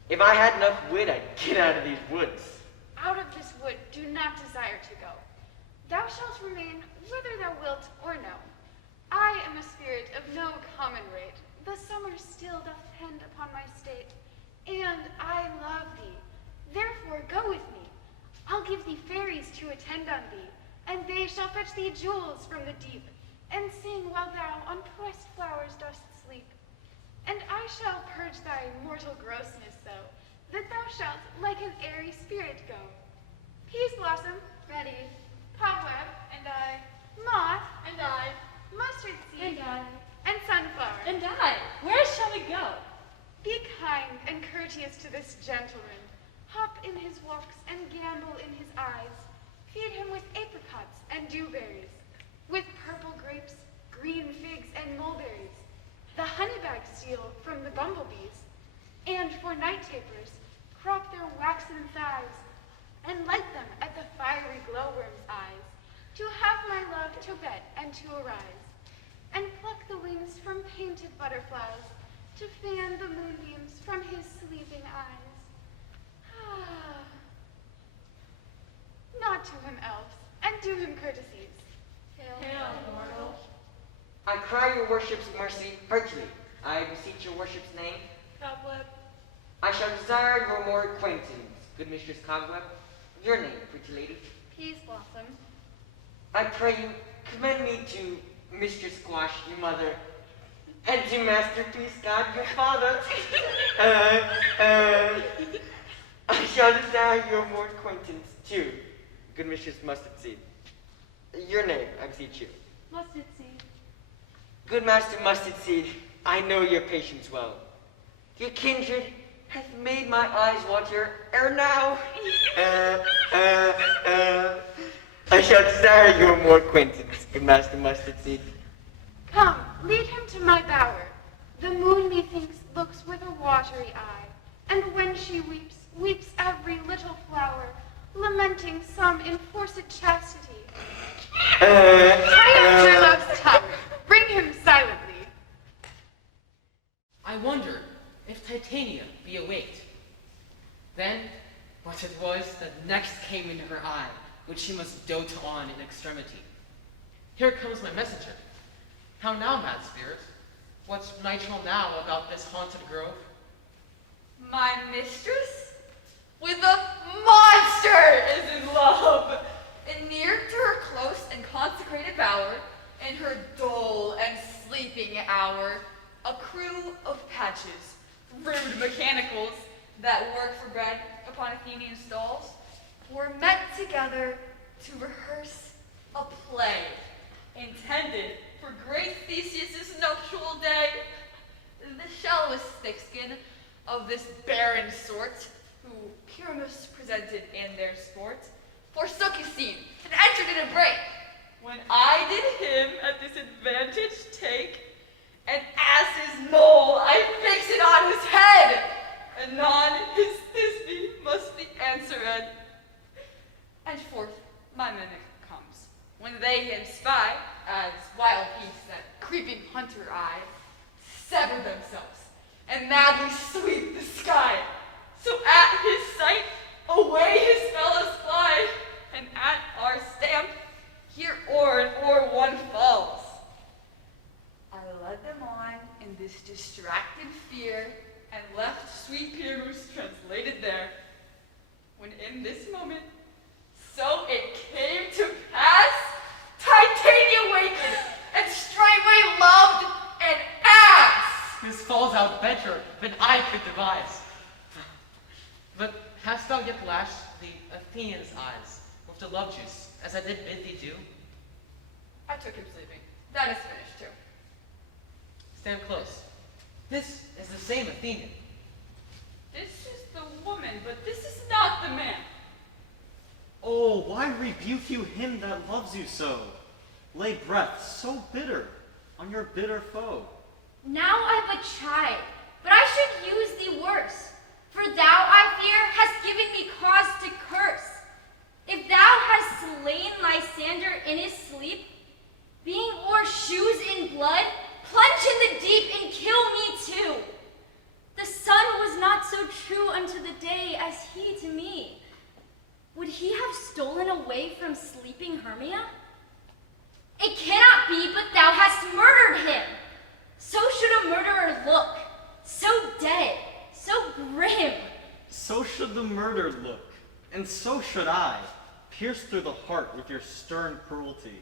If I had enough wit, I'd get out of these woods. Out of this wood do not desire to go. Thou shalt remain whether thou wilt or no. I am a spirit of no common rate. The summer still doth tend upon my state, and I love thee. Therefore go with me. I'll give thee fairies to attend on thee, and they shall fetch thee jewels from the deep, and sing while thou on pressed flowers dost sleep. And I shall purge thy mortal grossness so, that thou shalt like an airy spirit go. Peas blossom, ready, cobweb, and I, moth, And I. mustard seed, And I. and sunflower. And I. Where shall we go? Be kind and courteous to this gentleman. Hop in his walks and gambol in his eyes. Feed him with apricots and dewberries, with purple grapes, green figs, and mulberries. The honeybag steal from the bumblebees, and for night tapers, crop their waxen thighs, and light them at the fiery glowworm's eyes, to have my love to bed and to arise, and pluck the wings from painted butterflies, to fan the moonbeams from his sleeping eyes. Ah. Nod to him, elves, and do him courtesies. Hail, mortal. I cry your worship's mercy heartily. I beseech your worship's name. Cobweb. I shall desire your more acquaintance, good mistress Cobweb. Your name, pretty lady. Peas blossom. I pray you commend me to Mistress Squash, your mother, and to Masterpiece God, your father. I shall desire your more acquaintance too, good mistress Mustard Seed. Your name, I beseech you. Mustard seed. Good master Mustard Seed, I know your patience well. Your kindred hath made my eyes water ere now. I shall desire your more acquaintance, good master Mustard Seed. Come, lead him to my bower. The moon, methinks, looks with a watery eye, and when she weeps, weeps every little flower, lamenting some enforced chastity. High up your love's tower, bring him silently. I wonder if Titania be awaked. Then, what it was that next came into her eye, which she must dote on in extremity. Here comes my messenger. How now, mad spirit? What's nitro now about this haunted grove? My mistress? With a monster is in love! And near to her close and consecrated bower, in her dull and sleeping hour, a crew of patches, rude mechanicals that work for bread upon Athenian stalls, were met together to rehearse a play intended for great Theseus' nuptial day. The shallowest thickskin of this barren sort, who Pyramus presented in their sport, forsook his seat and entered in a break, when I did him at this advantage take, and as his knoll I fix it on his head, anon his Thisbe must be answered. And forth my mimic comes, when they him spy, as wild beasts that creeping hunter eye, sever themselves, and madly sweep the sky. So at his sight, away his fellows fly, and at our stamp, here o'er and o'er one falls. I led them on in this distracted fear, and left sweet Pyramus translated there, when in this moment, so it came to pass, Titania wakened, and straightway loved an ass. This falls out better than I could devise. But hast thou yet lashed the Athenian's eyes with the love juice, as I did bid thee do? I took him sleeping. That is finished too. Stand close. This is the same Athenian. This is the woman, but this is not the man. Oh, why rebuke you him that loves you so? Lay breath so bitter on your bitter foe. Now I but tried, but I should use thee worse, for thou, I fear, hast given me cause to curse. If thou hast slain Lysander in his sleep, being o'er shoes in blood, plunge in the deep and kill me too. The sun was not so true unto the day as he to me. Would he have stolen away from sleeping Hermia? It cannot be but thou hast murdered him. So should a murderer look, so dead, so grim. So should the murdered look, and so should I, pierced through the heart with your stern cruelty.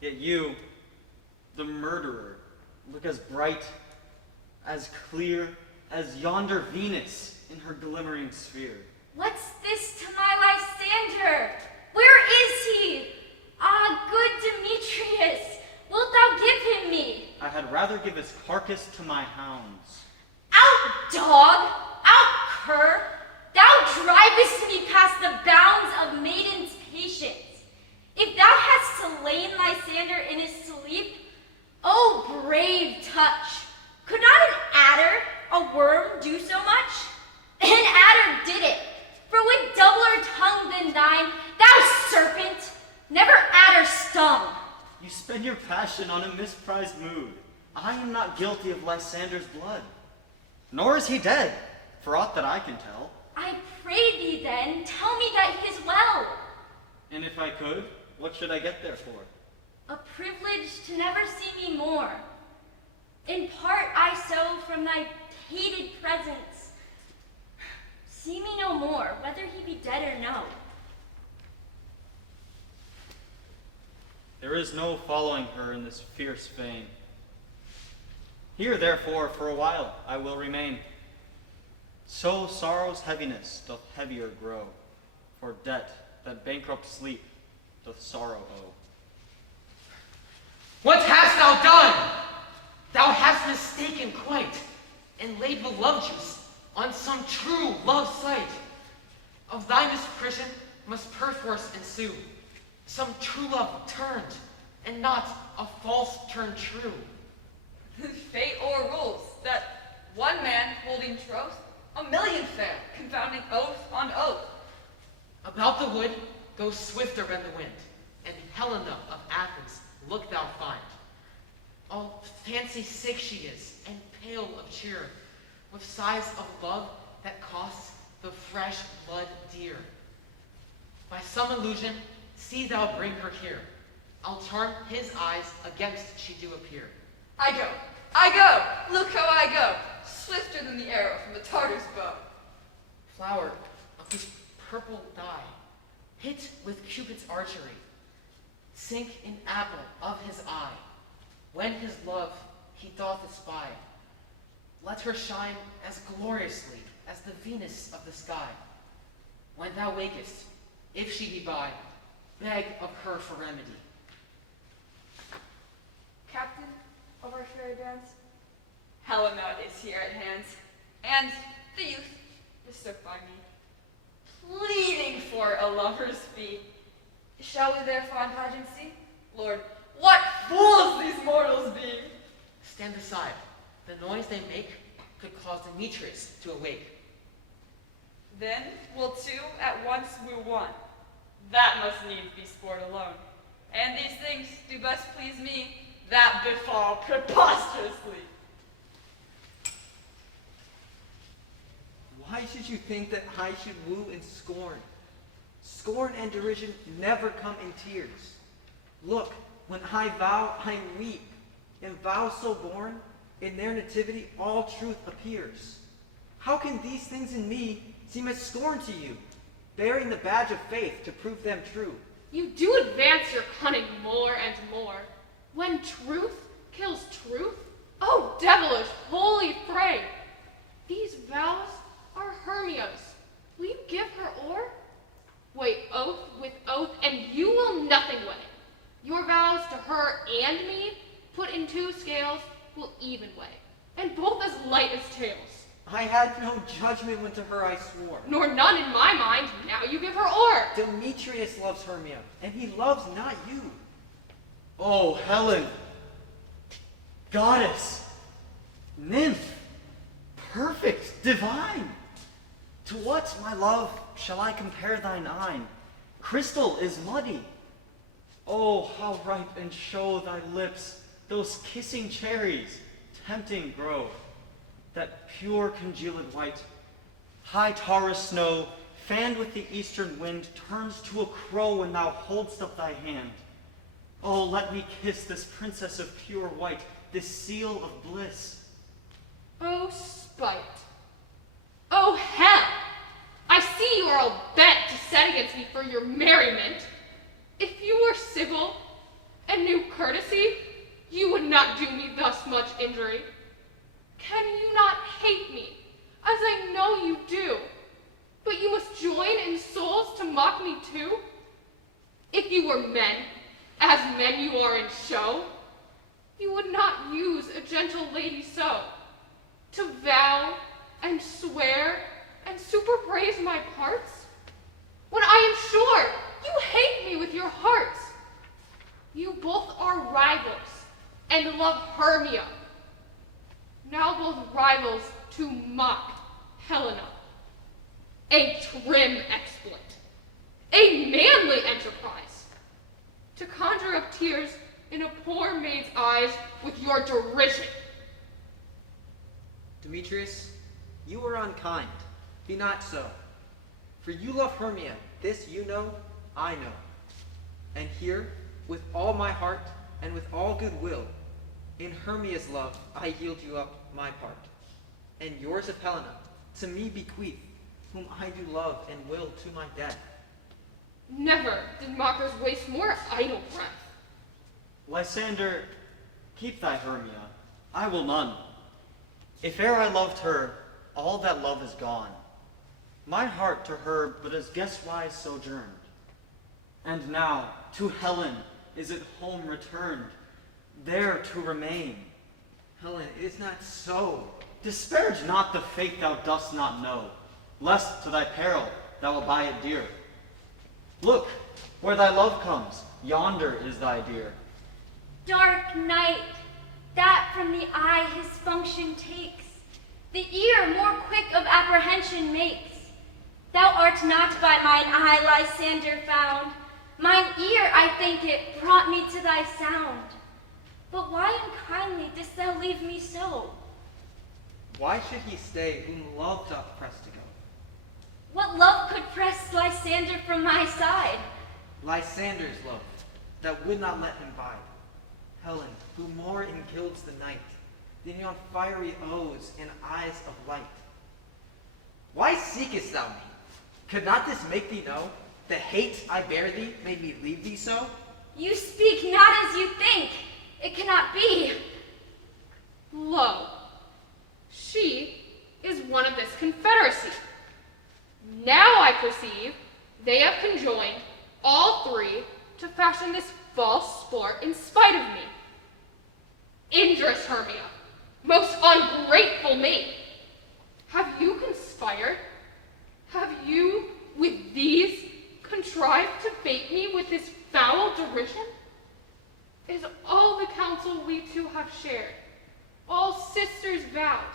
Yet you, the murderer, look as bright, as clear, as yonder Venus in her glimmering sphere. What's this to my Lysander? Where is he? Ah, good Demetrius, wilt thou give him me? I had rather give his carcass to my hounds. Out, dog! Out, cur! Thou drivest me past the bounds of maiden's patience. If thou hast slain Lysander in his sleep, oh, brave touch! Could not an adder, a worm, do so much? An adder did it, for with doubler tongue than thine, thou serpent, never adder stung. You spend your passion on a misprized mood. I am not guilty of Lysander's blood. Nor is he dead, for aught that I can tell. I pray thee then, tell me that he is well. And if I could, what should I get there for? A privilege to never see me more. In part I so from thy hated presence. See me no more, whether he be dead or no. There is no following her in this fierce vein. Here, therefore, for a while I will remain. So sorrow's heaviness doth heavier grow, for debt that bankrupt sleep doth sorrow owe. What hast thou done? Thou hast mistaken quite, and laid the love juice on some true love sight. Of thy misprision must perforce ensue some true love turned, and not a false turned true. Fate o'errules that one man holding troth, a million fail, confounding oath on oath. About the wood go swifter than the wind, and Helena of Athens look thou find. All fancy sick she is, and pale of cheer, with sighs of love that costs the fresh blood dear. By some illusion, see thou bring her here. I'll turn his eyes against she do appear. I go, look how I go, swifter than the arrow from a Tartar's bow. Flower of this purple dye, hit with Cupid's archery, sink in apple of his eye, when his love he doth espy. Let her shine as gloriously as the Venus of the sky. When thou wakest, if she be by, beg of her for remedy. Captain of our fairy bands, Helena is here at hand, and the youth is stood by me, pleading for a lover's fee. Shall we their fond pageant see? Lord, what fools these mortals be! Stand aside. The noise they make could cause Demetrius to awake. Then will two at once woo one. That must needs be sport alone. And these things do best please me, that befall preposterously. Why should you think that I should woo in scorn? Scorn and derision never come in tears. Look, when I vow, I weep. In vows so born, in their nativity all truth appears. How can these things in me seem as scorn to you, bearing the badge of faith to prove them true? You do advance your cunning more and more. When truth kills truth? Oh, devilish holy fray! These vows are Hermia's. Will you give her o'er? Weigh oath with oath, and you will nothing weigh. Your vows to her and me, put in two scales, will even weigh, and both as light as tails. I had no judgment when to her I swore. Nor none in my mind, now you give her o'er. Demetrius loves Hermia, and he loves not you. Oh, Helen, goddess, nymph, perfect, divine. To what, my love, shall I compare thine eyne? Crystal is muddy. Oh, how ripe and show thy lips, those kissing cherries, tempting grow. That pure congealed white, high Taurus snow, fanned with the eastern wind, turns to a crow when thou hold'st up thy hand. Oh, let me kiss this princess of pure white, this seal of bliss. Oh, spite. Oh, hell! I see you are all bent to set against me for your merriment. If you were civil and knew courtesy, you would not do me thus much injury. Can you not hate me, as I know you do? But you must join in souls to mock me too? If you were men, as men you are in show, you would not use a gentle lady so, to vow and swear and superpraise my parts, when I am sure you hate me with your hearts. You both are rivals, and love Hermia. Now both rivals to mock Helena. A trim exploit, a manly enterprise, to conjure up tears in a poor maid's eyes with your derision. Demetrius, you are unkind. Be not so. For you love Hermia, this you know, I know. And here, with all my heart and with all good will, in Hermia's love I yield you up my part. And yours of Helena, to me bequeath, whom I do love and will to my death. Never did mockers waste more idle breath. Lysander, keep thy Hermia, I will none. If e'er I loved her, all that love is gone. My heart to her but as guest-wise sojourned. And now to Helen is it home returned, there to remain. Helen, it is not so. Disparage not the fate thou dost not know, lest to thy peril thou will buy it dear. Look, where thy love comes, yonder is thy dear. Dark night, that from the eye his function takes, the ear more quick of apprehension makes. Thou art not by mine eye, Lysander, found. Mine ear, I think it, brought me to thy sound. But why unkindly didst thou leave me so? Why should he stay whom love doth press to go? What love could press Lysander from my side? Lysander's love, that would not let him bide. Helen, who more engilds the night than yon fiery O's and eyes of light. Why seekest thou me? Could not this make thee know the hate I bear thee made me leave thee so? You speak not as you think. It cannot be. Lo, she is one of this confederacy. Now I perceive they have conjoined, all three, to fashion this false sport in spite of me. Injurious Hermia, most ungrateful maid, have you conspired? Have you, with these, contrived to bait me with this foul derision? Is all the counsel we two have shared, all sisters' vows,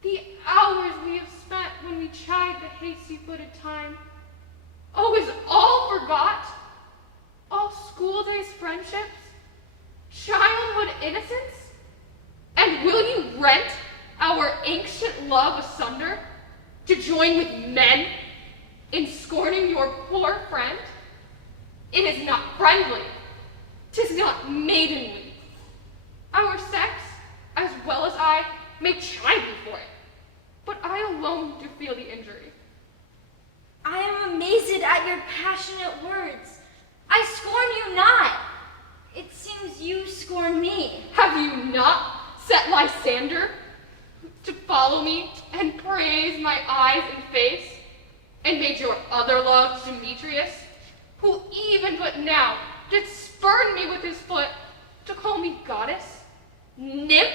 the hours we have spent when we chide the hasty-footed time, oh, is all forgot? All school days' friendships, childhood innocence? And will you rent our ancient love asunder to join with men in scorning your poor friend? It is not friendly. 'Tis not maidenly. Our sex, as well as I, may chide you for it, but I alone do feel the injury. I am amazed at your passionate words. I scorn you not. It seems you scorn me. Have you not set Lysander to follow me and praise my eyes and face, and made your other love Demetrius, who even but now did spurn me with his foot to call me goddess, nymph,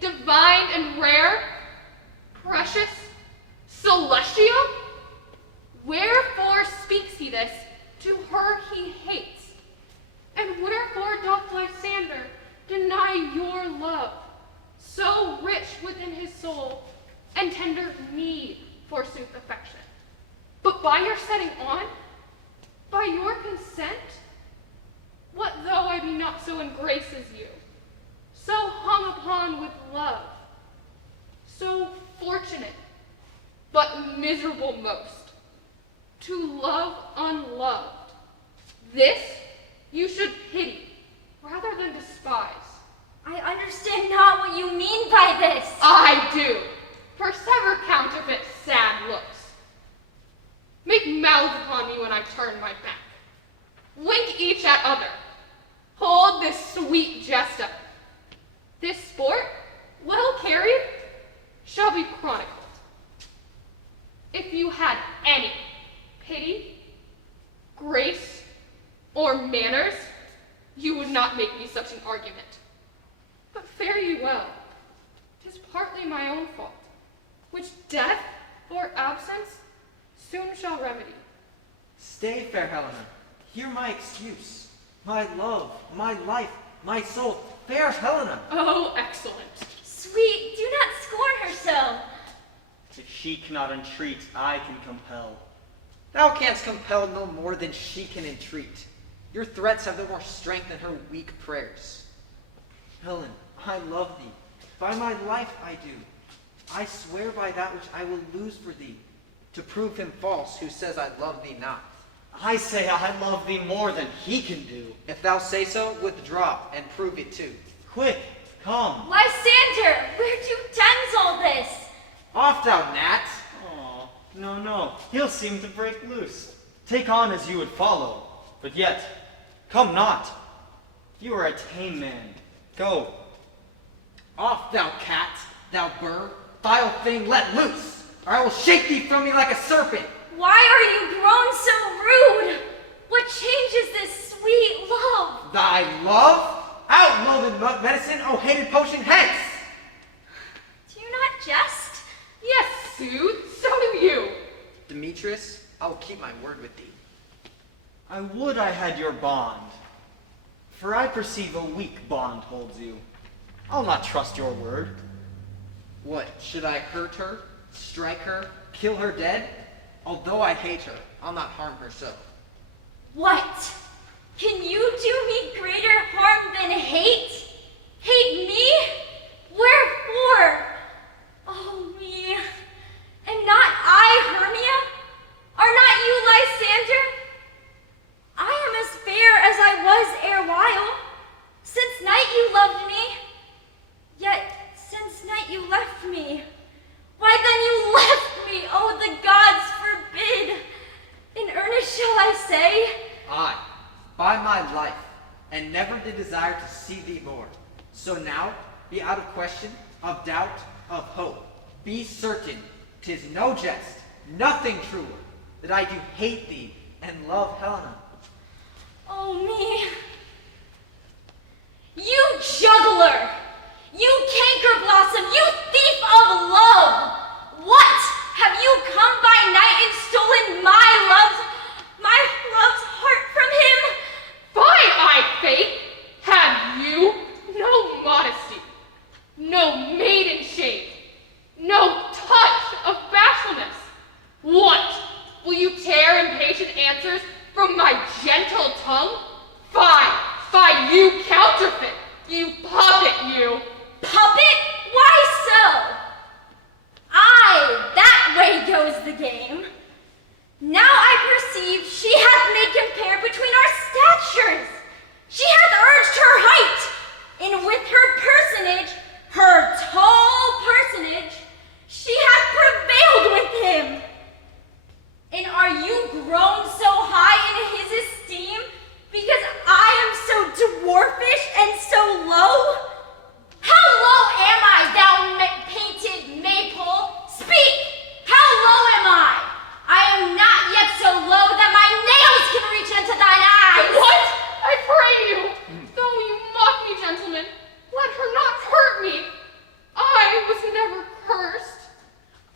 divine and rare, precious, celestial? Wherefore speaks he this to her he hates? And wherefore doth Lysander deny your love, so rich within his soul, and tender need, forsooth, affection. But by your setting on, by your consent, what though I be not so in grace as you, so hung upon with love, so fortunate, but miserable most, to love unloved, this you should pity rather than despise. I understand not what you mean by this. I do. Persever counterfeit sad looks. Make mouths upon me when I turn my back. Wink each at other. Hold this sweet jest up. This sport, well carried, shall be chronicled. If you had any pity, grace, or manners, you would not make me such an argument. But fare ye well. 'Tis partly my own fault, which death or absence soon shall remedy. Stay, fair Helena. Hear my excuse. My love, my life, my soul, fair Helena. Oh, excellent. Sweet, do not scorn her so. If she cannot entreat, I can compel. Thou canst compel no more than she can entreat. Your threats have no more strength than her weak prayers. Helen, I love thee. By my life I do. I swear by that which I will lose for thee, to prove him false who says I love thee not. I say I love thee more than he can do. If thou say so, withdraw and prove it too. Quick, come. Lysander, where do tends all this? Off thou, gnat. Aw, no, he'll seem to break loose. Take on as you would follow, but yet, come not. You are a tame man. Go. Off thou, cat, thou burr, vile thing, let loose, or I will shake thee from me like a serpent. Why are you grown so rude? What changes this sweet love? Thy love? Out, loathed medicine, O hated potion, hence! Do you not jest? Yes, sooth, so do you. Demetrius, I will keep my word with thee. I would I had your bond, for I perceive a weak bond holds you. I'll not trust your word. What, should I hurt her, strike her, kill her dead? Although I hate her, I'll not harm her so. What? Can you do me greater harm than hate? Hate me? Wherefore? Oh me. Am not I Hermia? Are not you Lysander? I am as fair as I was erewhile. Since night you loved me. Yet since night you left me. Why then you left me, oh the gods forbid. In earnest shall I say? Aye, by my life, and never did desire to see thee more. So now, be out of question, of doubt, of hope. Be certain, 'tis no jest, nothing truer, that I do hate thee and love Helena. Oh me. You juggler! You canker blossom! You thief of love! What? Have you come by night and stolen my love's heart from him? By I faith, have you no modesty, no maiden shame, no touch of bashfulness? What? Will you tear impatient answers from my gentle tongue? Fie, you counterfeit, you puppet, you. Puppet? Why so? Aye, that way goes the game. Now I perceive she hath made compare between our statures. She hath urged her height, and with her personage, her tall personage, she hath prevailed with him. And are you grown so high in his esteem because I am so dwarfish and so low? How low am I, thou painted maypole? Speak! How low am I? I am not yet so low that my nails can reach into thine eyes. What? I pray you, though you mock me, gentlemen, let her not hurt me. I was never cursed.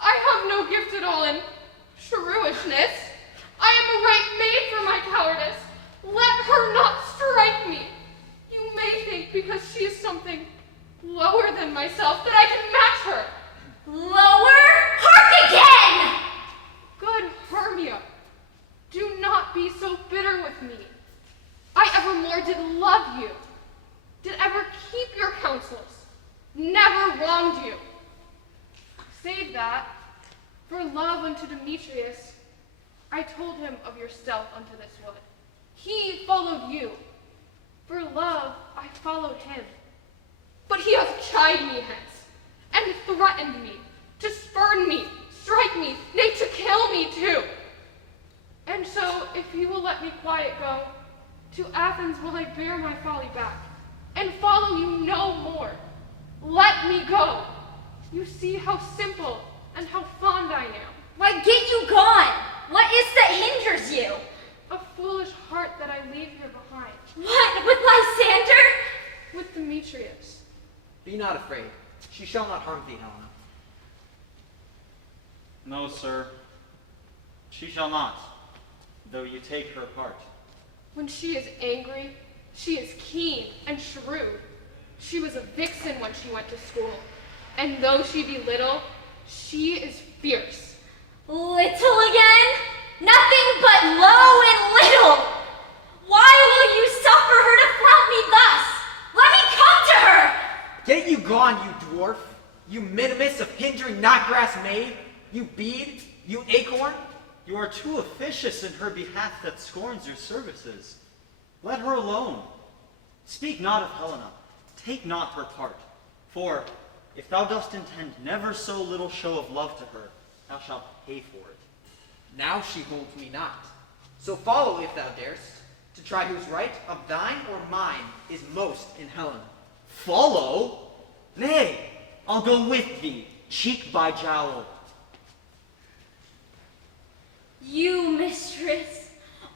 I have no gift at all in shrewishness. I am a right maid for my cowardice. Let her not strike me. You may think because she is something lower than myself that I can match her. Lower? wronged you. Save that, for love unto Demetrius, I told him of your stealth unto this wood. He followed you. For love, I followed him. But he hath chid me hence, and threatened me, to spurn me, strike me, nay, to kill me too. And so, if he will let me quiet go, to Athens will I bear my folly back, and follow you no more. Let me go. You see how simple and how fond I am. Why, get you gone! What is that hinders you? A foolish heart that I leave here behind. What, with Lysander? With Demetrius. Be not afraid. She shall not harm thee, Helena. No, sir. She shall not, though you take her part. When she is angry, she is keen and shrewd. She was a vixen when she went to school, and though she be little, she is fierce. Little again? Nothing but low and little. Why will you suffer her to flout me thus? Let me come to her. Get you gone, you dwarf! You minimus of hindering knotgrass maid! You bead! You acorn! You are too officious in her behalf that scorns your services. Let her alone. Speak not of Helena. Take not her part. For, if thou dost intend never so little show of love to her, thou shalt pay for it. Now she holds me not. So follow, if thou darest, to try whose right of thine or mine is most in Helena. Follow? Nay, I'll go with thee, cheek by jowl. You, mistress,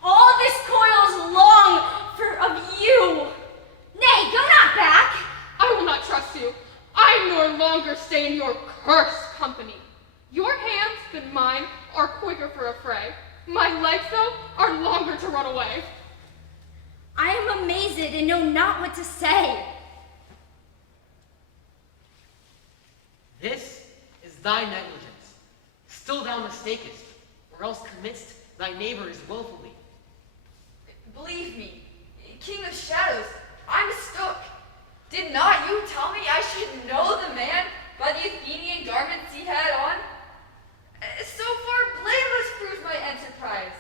all this coils long for of you. Nay, go not back. I will not trust you. I no longer stay in your cursed company. Your hands than mine are quicker for a fray. My legs, though, are longer to run away. I am amazed and know not what to say. This is thy negligence. Still thou mistakest, or else committ'st thy neighbors willfully. Believe me, King of Shadows, I mistook. Did not you tell me I should know the man by the Athenian garments he had on? So far blameless proves my enterprise,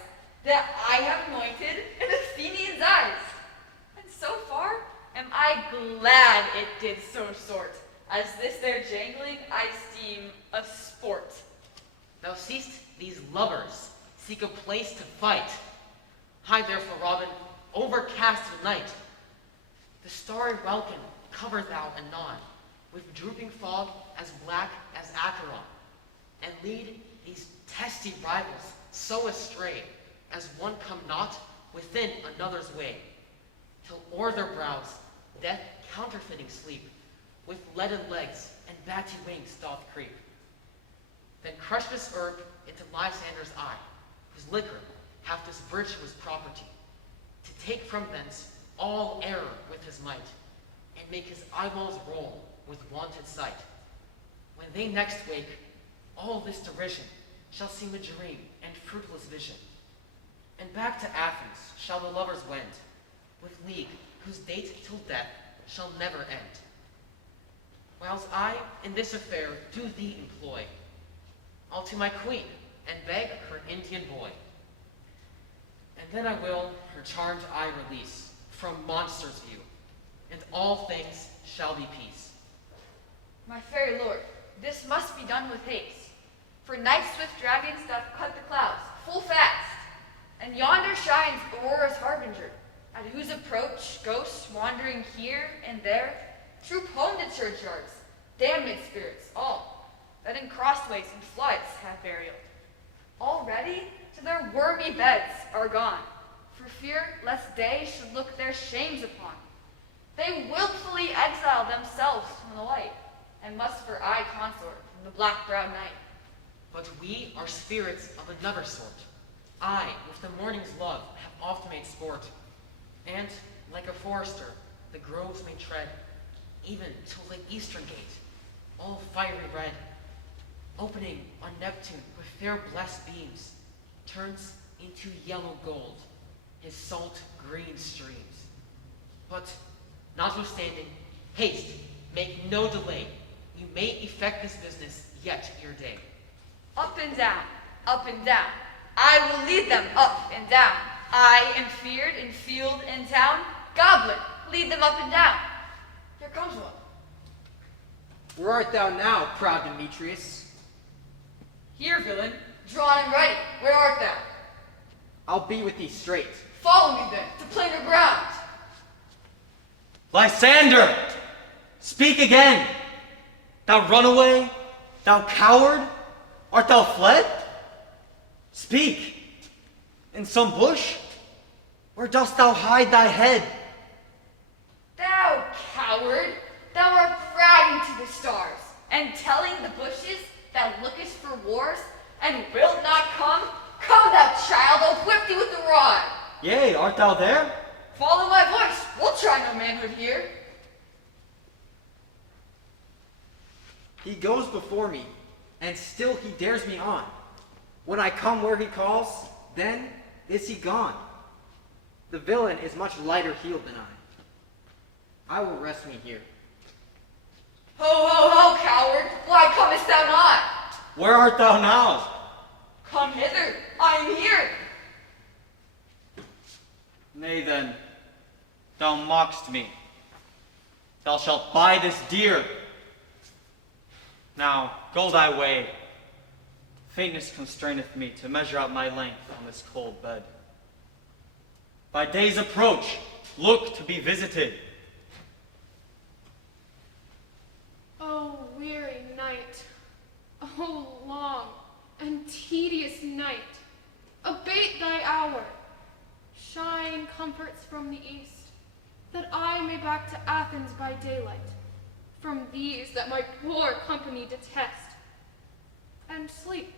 that I have anointed an Athenian's eyes. And so far am I glad it did so sort, as this their jangling I esteem a sport. Thou seest these lovers seek a place to fight. Hide therefore, Robin, overcast with night. The starry welkin cover thou anon, with drooping fog as black as Acheron, and lead these testy rivals so astray, as one come not within another's way, till o'er their brows death counterfeiting sleep, with leaden legs and batty wings doth creep. Then crush this herb into Lysander's eye, whose liquor hath this virtuous property, to take from thence all error with his might, and make his eyeballs roll with wonted sight. When they next wake, all this derision shall seem a dream and fruitless vision. And back to Athens shall the lovers wend, with league whose date till death shall never end. Whiles I in this affair do thee employ, I'll to my queen and beg her Indian boy. And then I will her charmed eye release from monsters' view, and all things shall be peace. My fair lord, this must be done with haste, for night's swift dragons doth cut the clouds full fast, and yonder shines Aurora's harbinger, at whose approach ghosts wandering here and there troop home to churchyards, damned spirits all, that in crossways and floods have burial. Already to their wormy beds are gone, for fear lest they should look their shames upon. They willfully exile themselves from the light, and must for aye consort from the black-browed night. But we are spirits of another sort. I, with the morning's love, have oft made sport, and, like a forester, the groves may tread, even till the eastern gate, all fiery red, opening on Neptune with fair blessed beams, turns into yellow gold his salt green streams. But, notwithstanding, haste, make no delay, You may effect this business yet your day. Up and down, up and down. I will lead them up and down. I am feared in field and town. Goblin, lead them up and down. Here comes one. Where art thou now, proud Demetrius? Here, villain, drawn and ready. Where art thou? I'll be with thee straight. Follow me then, to plainer ground. Lysander! Speak again! Thou runaway? Thou coward? Art thou fled? Speak! In some bush? Where dost thou hide thy head? Thou coward, thou art bragging to the stars, and telling the bushes thou lookest for wars, and wilt not come? Come, thou child, I'll whip thee with the rod. Yea, art thou there? Follow my voice, we'll try no manhood here. He goes before me, and still he dares me on. When I come where he calls, then is he gone. The villain is much lighter heeled than I. I will rest me here. Ho, ho, ho, coward, why comest thou not? Where art thou now? Come hither, I am here. Nay then, thou mockst me. Thou shalt buy this dear. Now, go thy way. Faintness constraineth me to measure out my length on this cold bed. By day's approach, look to be visited. Oh, weary night. Oh, long and tedious night. Abate thy hour. Shine comforts from the east, that I may back to Athens by daylight, from these that my poor company detest. And sleep,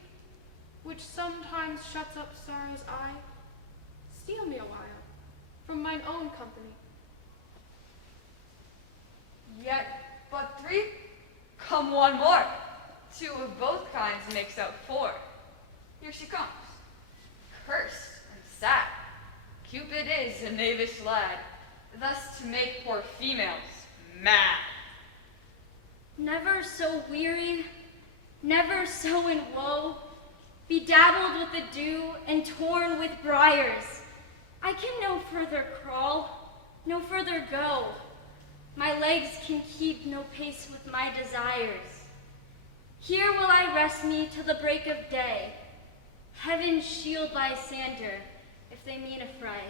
which sometimes shuts up sorrow's eye, steal me a while from mine own company. Yet but three? Come one more. Two of both kinds makes up four. Here she comes, cursed and sad. Cupid is a knavish lad, thus to make poor females mad. Never so weary, never so in woe, bedabbled with the dew and torn with briars. I can no further crawl, no further go. My legs can keep no pace with my desires. Here will I rest me till the break of day. Heaven shield Lysander, if they mean a fray.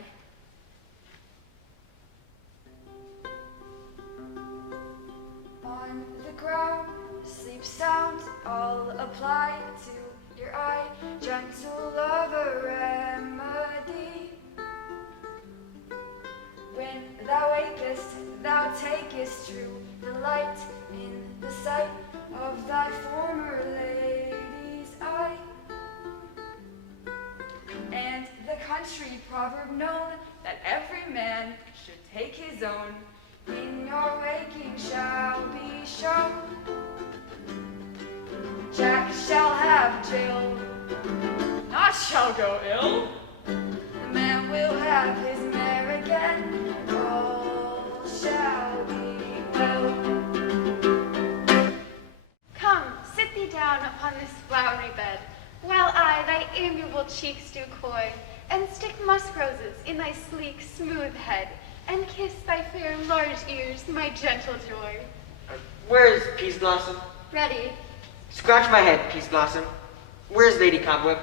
On the ground, sleep sound, I'll apply to your eye, gentle lover remedy. When thou wakest, thou takest true delight in the sight of thy former lady's eye. And the country proverb known that every man should take his own In your waking shall be shown. Jack shall have Jill, not shall go ill. the man will have his mare again, all shall be well. Come, sit thee down upon this flowery bed, while I thy amiable cheeks do coy, and stick musk roses in thy sleek, smooth head, and kiss thy fair large ears, my gentle joy. Where is Peace Blossom? Ready. Scratch my head, Peace Blossom. Where's Lady Cobweb?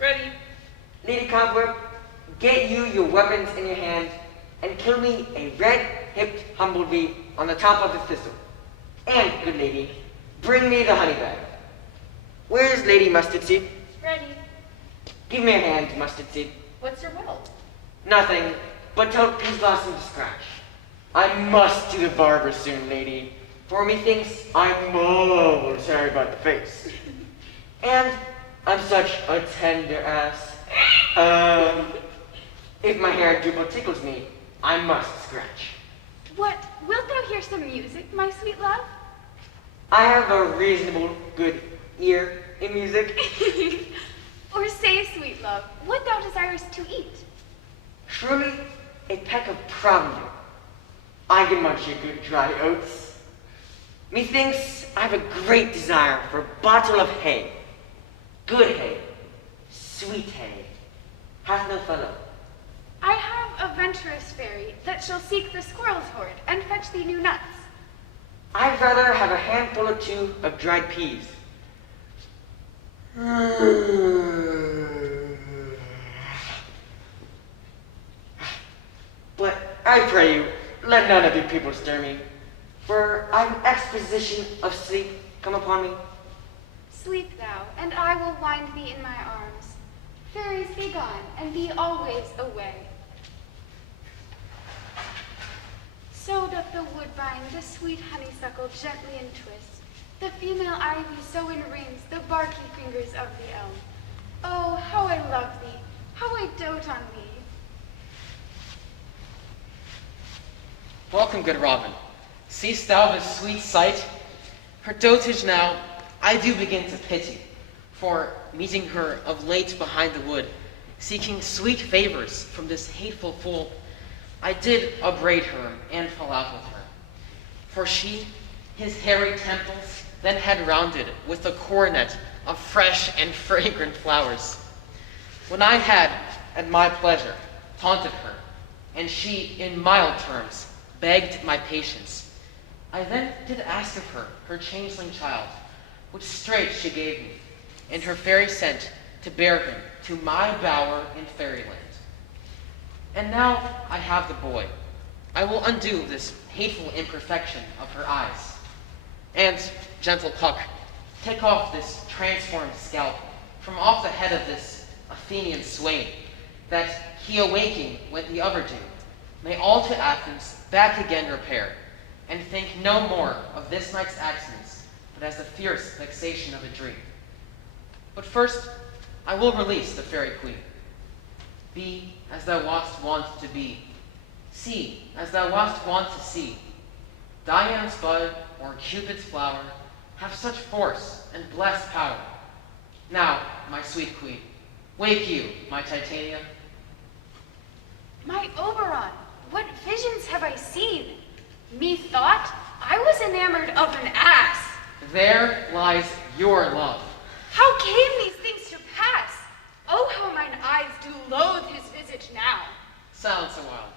Ready. Lady Cobweb, get you your weapons in your hand, and kill me a red-hipped humblebee on the top of the thistle. And, good lady, bring me the honey bag. Where's Lady Mustard Seed? Ready. Give me your hand, Mustard Seed. What's your will? Nothing, but tell Peace Blossom to scratch. I must to the barber soon, lady, for methinks I'm most hairy about the face. And I'm such a tender ass. If my hair double tickles me, I must scratch. What, wilt thou hear some music, my sweet love? I have a reasonable good ear in music. Or say, sweet love, what thou desirest to eat? Surely a peck of provender. I can munch your good dry oats. Methinks I have a great desire for a bottle of hay. Good hay, sweet hay, hath no fellow. I have a venturous fairy that shall seek the squirrel's hoard and fetch thee new nuts. I'd rather have a handful or two of dried peas. But I pray you, let none of you people stir me, for I've an exposition of sleep come upon me. Sleep thou, and I will wind thee in my arms. Fairies, be gone, and be always away. So doth the woodbine the sweet honeysuckle gently entwist. The female ivy so enrings the barky fingers of the elm. Oh, how I love thee, how I dote on thee. Welcome, good Robin. Seest thou this sweet sight? Her dotage now I do begin to pity, for meeting her of late behind the wood, seeking sweet favors from this hateful fool, I did upbraid her and fall out with her. For she, his hairy temples, then had rounded with a coronet of fresh and fragrant flowers. When I had, at my pleasure, taunted her, and she, in mild terms, begged my patience, I then did ask of her her changeling child, which straight she gave me, and her fairy sent to bear him to my bower in fairyland. And now I have the boy. I will undo this hateful imperfection of her eyes. And, gentle Puck, take off this transformed scalp from off the head of this Athenian swain, that he awaking when the other do, may all to Athens back again repair, and think no more of this night's accidents, but as the fierce vexation of a dream. But first, I will release the fairy queen. Be as thou wast wont to be. See as thou wast wont to see. Dian's bud or Cupid's flower have such force and blessed power. Now, my sweet queen, wake you, my Titania. My Oberon, what visions have I seen? Methought I was enamored of an ass. There lies your love. How came these things to pass? Oh, how mine eyes do loathe his visage now. Silence a while.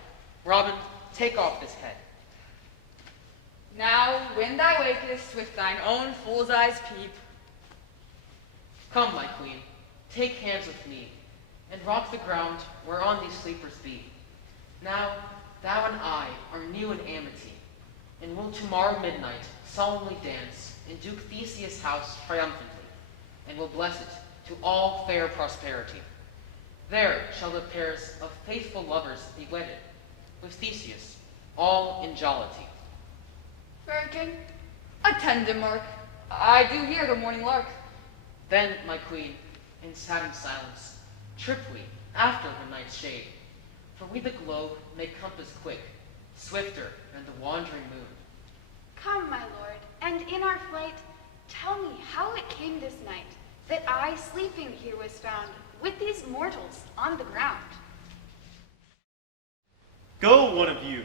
Robin, take off this head. Now, when thou wakest with thine own fool's eyes peep. Come, my queen, take hands with me, and rock the ground whereon these sleepers be. Now, thou and I are new in amity, and will tomorrow midnight solemnly dance in Duke Theseus' house triumphantly, and will bless it to all fair prosperity. There shall the pairs of faithful lovers be wedded, with Theseus, all in jollity. Fairy King, attend him, Mark. I do hear the morning lark. Then, my queen, in saddened silence, trip we after the night's shade, for we the globe may compass quick, swifter than the wandering moon. Come, my lord, and in our flight, tell me how it came this night that I sleeping here was found with these mortals on the ground. Go, one of you,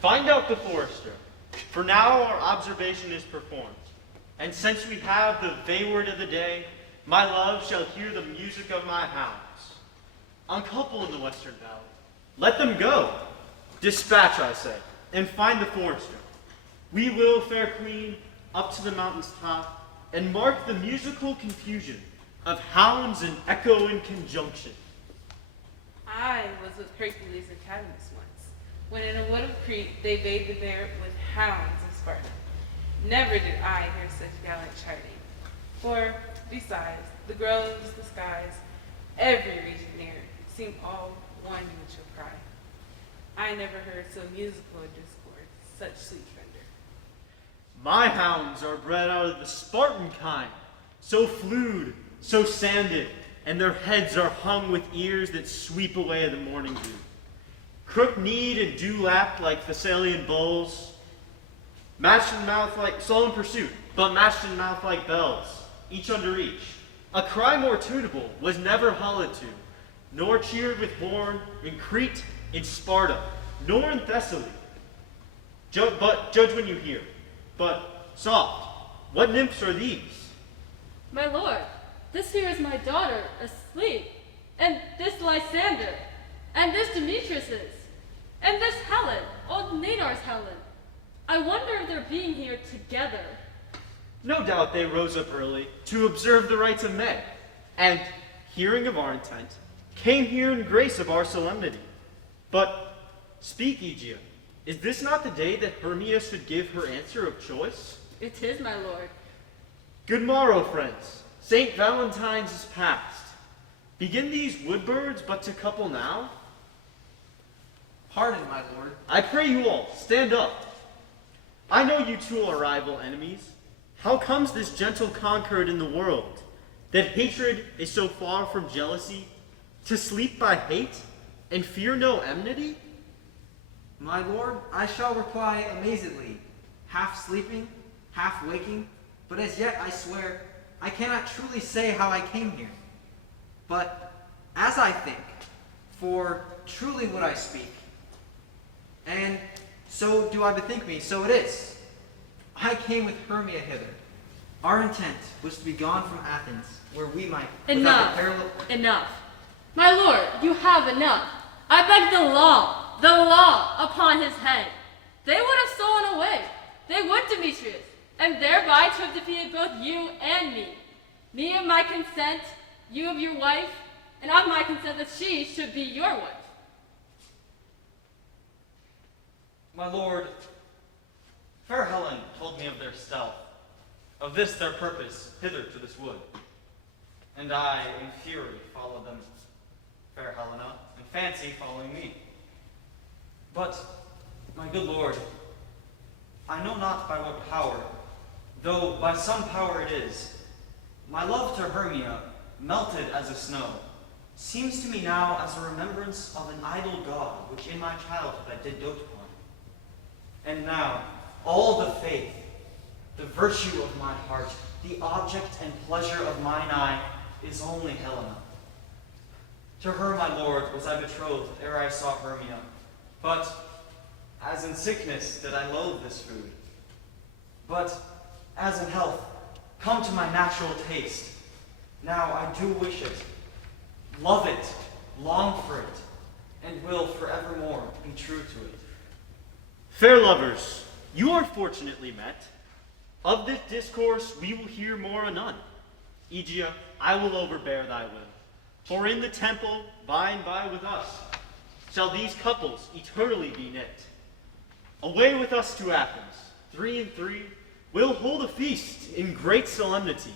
find out the forester, for now our observation is performed. And since we have the wayward of the day, my love shall hear the music of my hounds. Uncouple in the western valley. Let them go. Dispatch, I say, and find the forester. We will, fair queen, up to the mountain's top, and mark the musical confusion of hounds and echo in conjunction. I was with Hercules and Cadmus once, when in a wood of Crete they bade the bear with hounds of Sparta. Never did I hear such gallant chiding. For, besides, the groves, the skies, every region near, seem all one mutual cry. I never heard so musical a discord, such sweet thunder. My hounds are bred out of the Spartan kind, so flued, so sanded, and their heads are hung with ears that sweep away the morning dew. Crook-kneed and dew-lapped like Thessalian bulls, matched in mouth like sullen pursuit, but matched in mouth like bells, each under each. A cry more tunable was never hollowed to, nor cheered with horn in Crete, in Sparta, nor in Thessaly. But judge when you hear. But soft, what nymphs are these? My lord, this here is my daughter, asleep, and this Lysander, and this Demetrius's, and this Helen, old Nadar's Helen. I wonder if they're being here together. No doubt they rose up early to observe the rites of men, and, hearing of our intent, came here in grace of our solemnity. But, speak, Aegia, is this not the day that Hermia should give her answer of choice? It is, my lord. Good morrow, friends. St. Valentine's is past. Begin these woodbirds but to couple now? Pardon, my lord. I pray you all, stand up. I know you two are rival enemies. How comes this gentle concord in the world, that hatred is so far from jealousy, to sleep by hate, and fear no enmity? My lord, I shall reply amazedly, half sleeping, half waking, but as yet I swear I cannot truly say how I came here. But as I think, for truly would I speak, and so do I bethink me, so it is. I came with Hermia hither. Our intent was to be gone from Athens, where we might... Enough, without the enough. My lord, you have enough. I beg the law upon his head. They would have stolen away. They would, Demetrius, and thereby to have defeated both you and me. Me of my consent, you of your wife, and of my consent that she should be your wife. My lord, fair Helen told me of their stealth, of this their purpose hither to this wood. And I, in fury, followed them, fair Helena, in fancy following me. But, my good lord, I know not by what power, though by some power it is, my love to Hermia, melted as a snow, seems to me now as a remembrance of an idol god which in my childhood I did dote upon. And now, all the faith, the virtue of my heart, the object and pleasure of mine eye, is only Helena. To her, my lord, was I betrothed ere I saw Hermia, but as in sickness did I loathe this food. But as in health, come to my natural taste. Now I do wish it, love it, long for it, and will forevermore be true to it. Fair lovers, you are fortunately met. Of this discourse we will hear more anon. Aegia, I will overbear thy will. For in the temple, by and by with us, shall these couples eternally be knit. Away with us to Athens, 3 and 3, we'll hold a feast in great solemnity.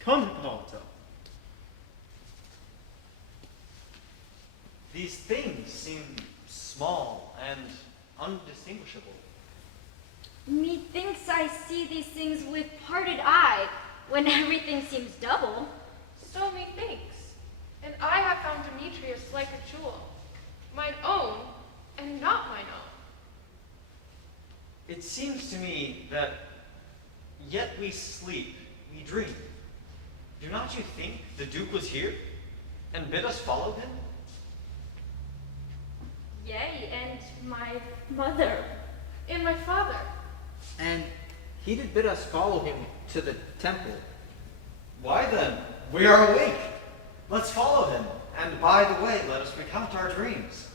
Come, Hippolyta. These things seem small and undistinguishable. Methinks I see these things with parted eye, when everything seems double. So methinks. And I have found Demetrius like a jewel, mine own and not mine own. It seems to me that yet we sleep, we dream. Do not you think the Duke was here and bid us follow him? Yea, and my mother. And my father. And he did bid us follow him to the temple. Why then, we are awake. Let's follow him, and by the way, let us recount our dreams.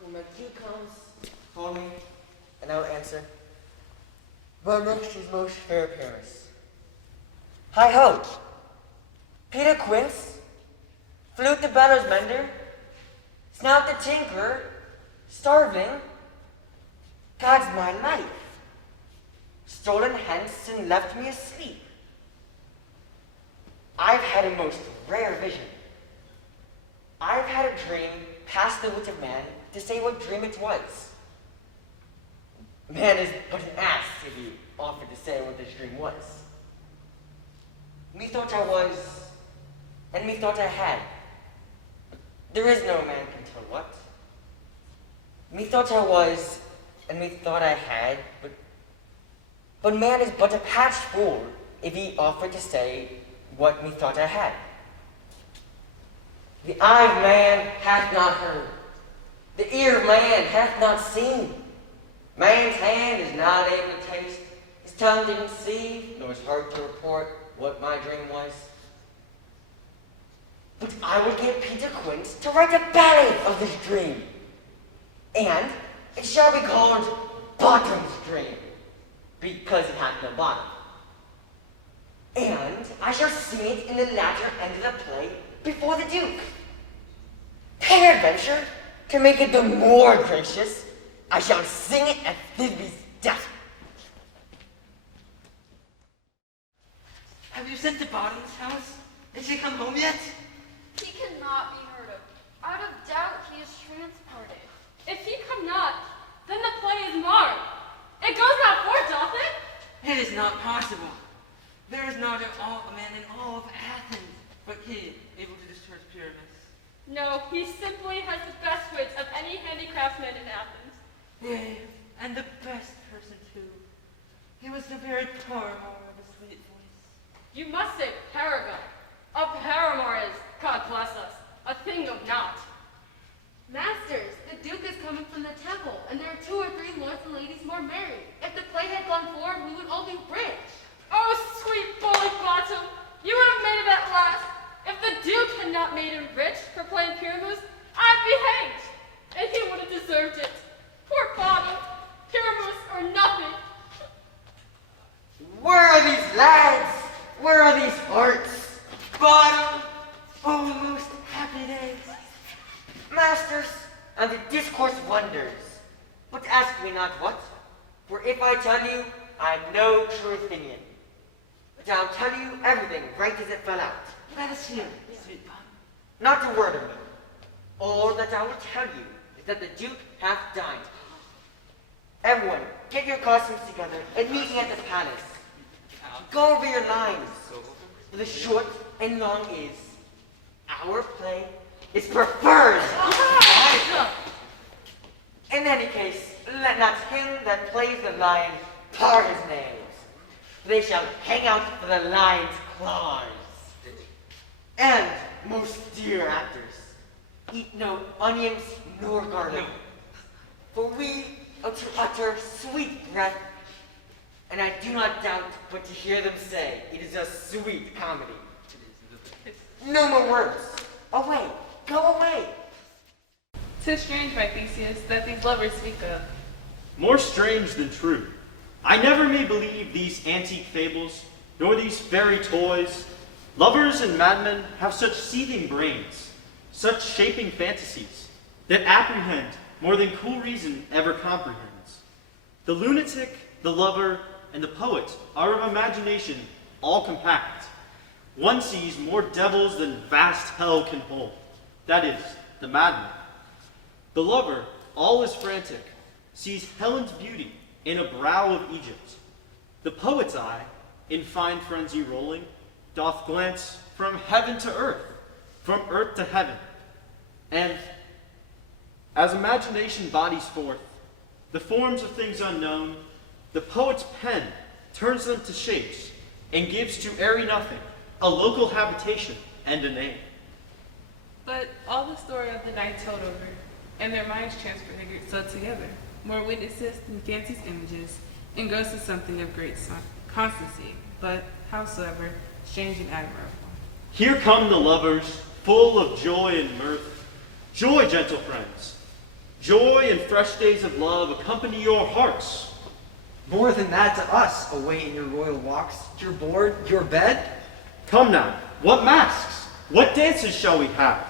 When my cue comes, call me, and I will answer. My majesty's most fair Paris. Hi ho! Peter Quince, flute the bellows mender, snout the tinker, starving, God's my life, stolen hence and left me asleep. I've had a most rare vision. I've had a dream past the wit of man to say what dream it was. Man is but an ass if he offered to say what this dream was. Methought I was, and methought I had. There is no man can tell what. Methought I was, and methought I had, but man is but a patched fool if he offered to say what methought I had. The eye of man hath not heard, the ear of man hath not seen. Man's hand is not able to taste, his tongue to conceive, nor his heart to report what my dream was. But I will get Peter Quince to write a ballad of this dream, and it shall be called Bottom's Dream, because it hath no bottom. And I shall sing it in the latter end of the play before the Duke. Peradventure, to make it the more gracious, I shall sing it at Thisby's death. Have you sent to Bottom's house? Has she come home yet? He cannot be heard of. Out of doubt, he is transported. If he come not, then the play is marred. It goes not forth, doth it? It is not possible. There is not a man in all of Athens but he able to discharge Pyramus. No, he simply has the best wits of any handicraftsman in Athens. Yea, and the best person too. He was the very paramour of a sweet voice. You must say paragon. A paramour is, God bless us, a thing of naught. Masters, the Duke is coming from the temple, and there are 2 or 3 lords and ladies more married. If the play had gone forward, we would all be rich. Oh, sweet bullock bottom, you would have made it at last. If the Duke had not made him rich for playing Pyramus, I'd be hanged, and he would have deserved it. Poor bottom, Pyramus or nothing. Where are these lads? Where are these hearts? Bottom! Oh, most happy days! Masters, and the discourse wonders. But ask me not what, for if I tell you, I am no true Athenian. But I'll tell you everything right as it fell out. Let us hear, sweet Bottom. Not a word of me. All that I will tell you is that the Duke hath dined. Everyone, get your costumes together and meet me at the palace. Go over your lines. For the short and long is, our play is preferred. In any case, let not him that plays the lion tar his nails. They shall hang out for the lion's claws. And, most dear actors, eat no onions nor garlic. For we are to utter sweet breath, and I do not doubt but to hear them say it is a sweet comedy. No more words. Away, go away. 'Tis strange, my Theseus, that these lovers speak of. More strange than true. I never may believe these antique fables, nor these fairy toys. Lovers and madmen have such seething brains, such shaping fantasies, that apprehend more than cool reason ever comprehends. The lunatic, the lover, and the poet are of imagination all compact. One sees more devils than vast hell can hold. That is, the madman. The lover, all is frantic, sees Helen's beauty in a brow of Egypt. The poet's eye, in fine frenzy rolling, doth glance from heaven to earth, from earth to heaven. And as imagination bodies forth the forms of things unknown, the poet's pen turns them to shapes and gives to airy nothing a local habitation and a name. But all the story of the night told over, and their minds transfigured so together, more witnesses than fancy's images, engrossed in something of great constancy, but howsoever strange and admirable. Here come the lovers, full of joy and mirth. Joy, gentle friends. Joy and fresh days of love accompany your hearts. More than that to us, away in your royal walks, your board, your bed. Come now, what masks, what dances shall we have,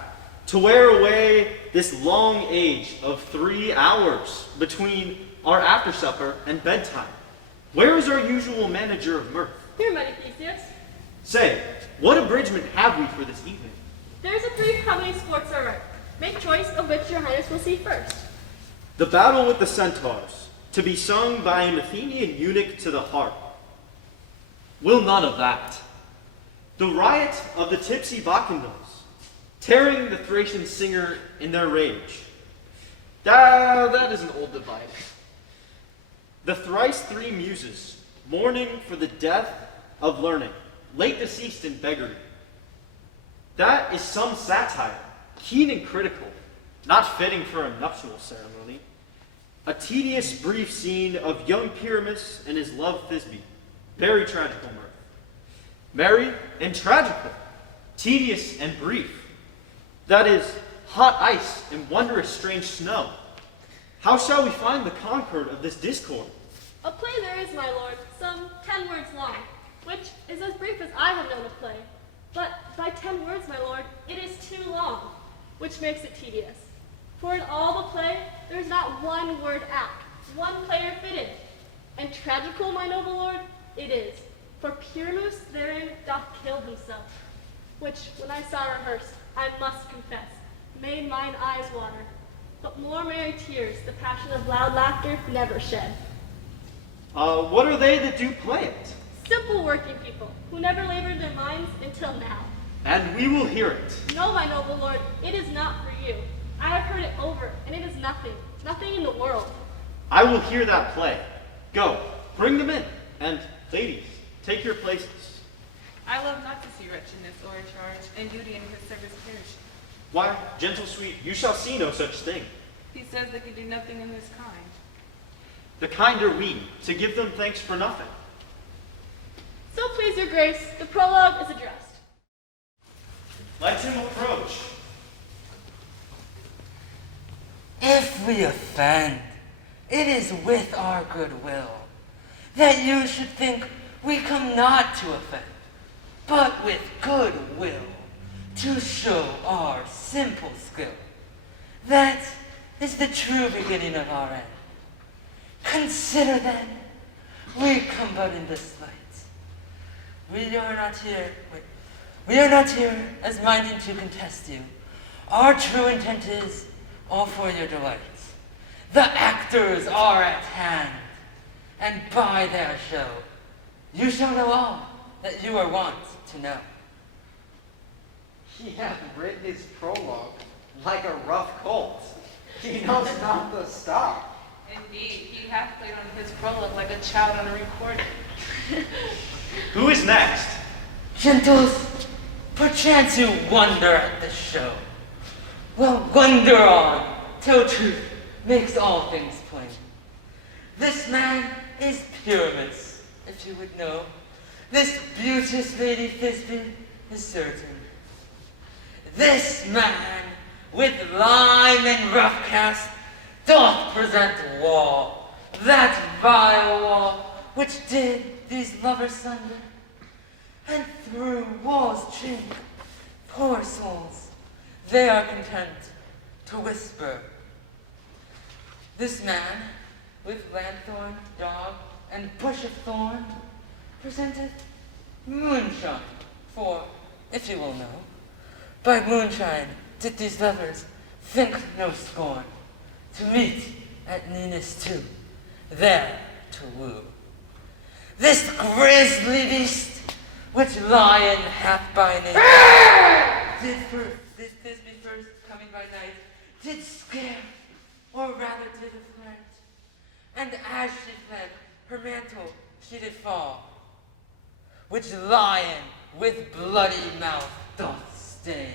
to wear away this long age of 3 hours between our after supper and bedtime? Where is our usual manager of mirth? Here, mighty Theseus. Say, what abridgment have we for this evening? There's a brief comedy sports alright. Make choice of which your highness will see first. The battle with the centaurs, to be sung by an Athenian eunuch to the harp. Will none of that. The riot of the tipsy Bacchanals, tearing the Thracian singer in their rage. That is an old divide. The thrice 3 muses, mourning for the death of learning, late deceased in beggary. That is some satire, keen and critical, not fitting for a nuptial ceremony. A tedious, brief scene of young Pyramus and his love Thisbe. Very tragical mirth. Merry and tragical, tedious and brief. That is, hot ice and wondrous strange snow. How shall we find the concord of this discord? A play there is, my lord, some 10 words long, which is as brief as I have known a play. But by 10 words, my lord, it is too long, which makes it tedious. For in all the play, there is not one word act, one player fitted. And tragical, my noble lord, it is. For Pyramus therein doth kill himself, which, when I saw rehearsed, I must confess, made mine eyes water. But more merry tears the passion of loud laughter never shed. What are they that do play it? Simple working people, who never labored their minds until now. And we will hear it. No, my noble lord, it is not for you. I have heard it over, and it is nothing, nothing in the world. I will hear that play. Go, bring them in, and ladies, take your places. I love not to see wretchedness or a charge, and duty in his service perish. Why, gentle sweet, you shall see no such thing. He says they can do nothing in this kind. The kind are we, to give them thanks for nothing. So please your grace, the prologue is addressed. Let him approach. If we offend, it is with our good will, that you should think we come not to offend, but with good will, to show our simple skill. That is the true beginning of our end. Consider then, we come but in this light. We are not here as minding to contest you. Our true intent is all for your delight. The actors are at hand, and by their show, you shall know all that you are wont to know. He hath written his prologue like a rough colt. He knows not the stop. Indeed, he hath played on his prologue like a child on a recording. Who is next? Gentles, perchance you wonder at the show. Well, wonder on, till truth makes all things plain. This man is Pyramus, if you would know. This beauteous lady Thisbe is certain. This man, with lime and rough cast, doth present wall, that vile wall, which did these lovers sunder, and through wall's chink, poor souls, they are content to whisper. This man, with lanthorn, dog, and bush of thorn, presenteth moonshine, for, if you will know, by moonshine did these lovers think no scorn, to meet at Ninus too, there to woo. This grisly beast, which lion hath by name, did Thisbe first coming by night, did scare, or rather did affright, and as she fled, her mantle she did fall, which lion with bloody mouth doth stay.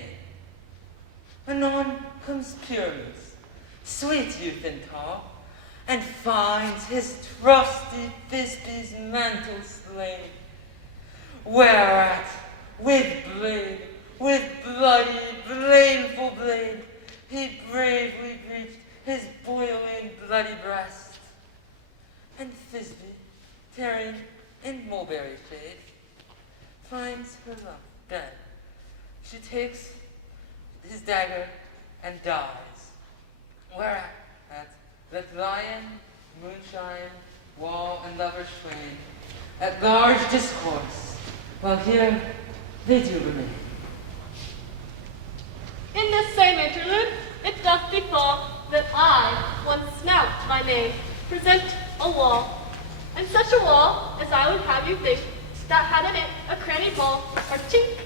Anon comes Pyramus, sweet youth and tall, and finds his trusty Thisbe's mantle slain. Whereat, with bloody, blameful blade, he bravely breached his boiling bloody breast. And Thisbe, tarried in mulberry shade, finds her love dead. She takes his dagger and dies. Whereat, let lion, moonshine, wall, and lovers twain at large discourse, while here they do remain. In this same interlude, it doth befall that I, one Snout by name, present a wall, and such a wall as I would have you think, that had in it a cranny hole or chink,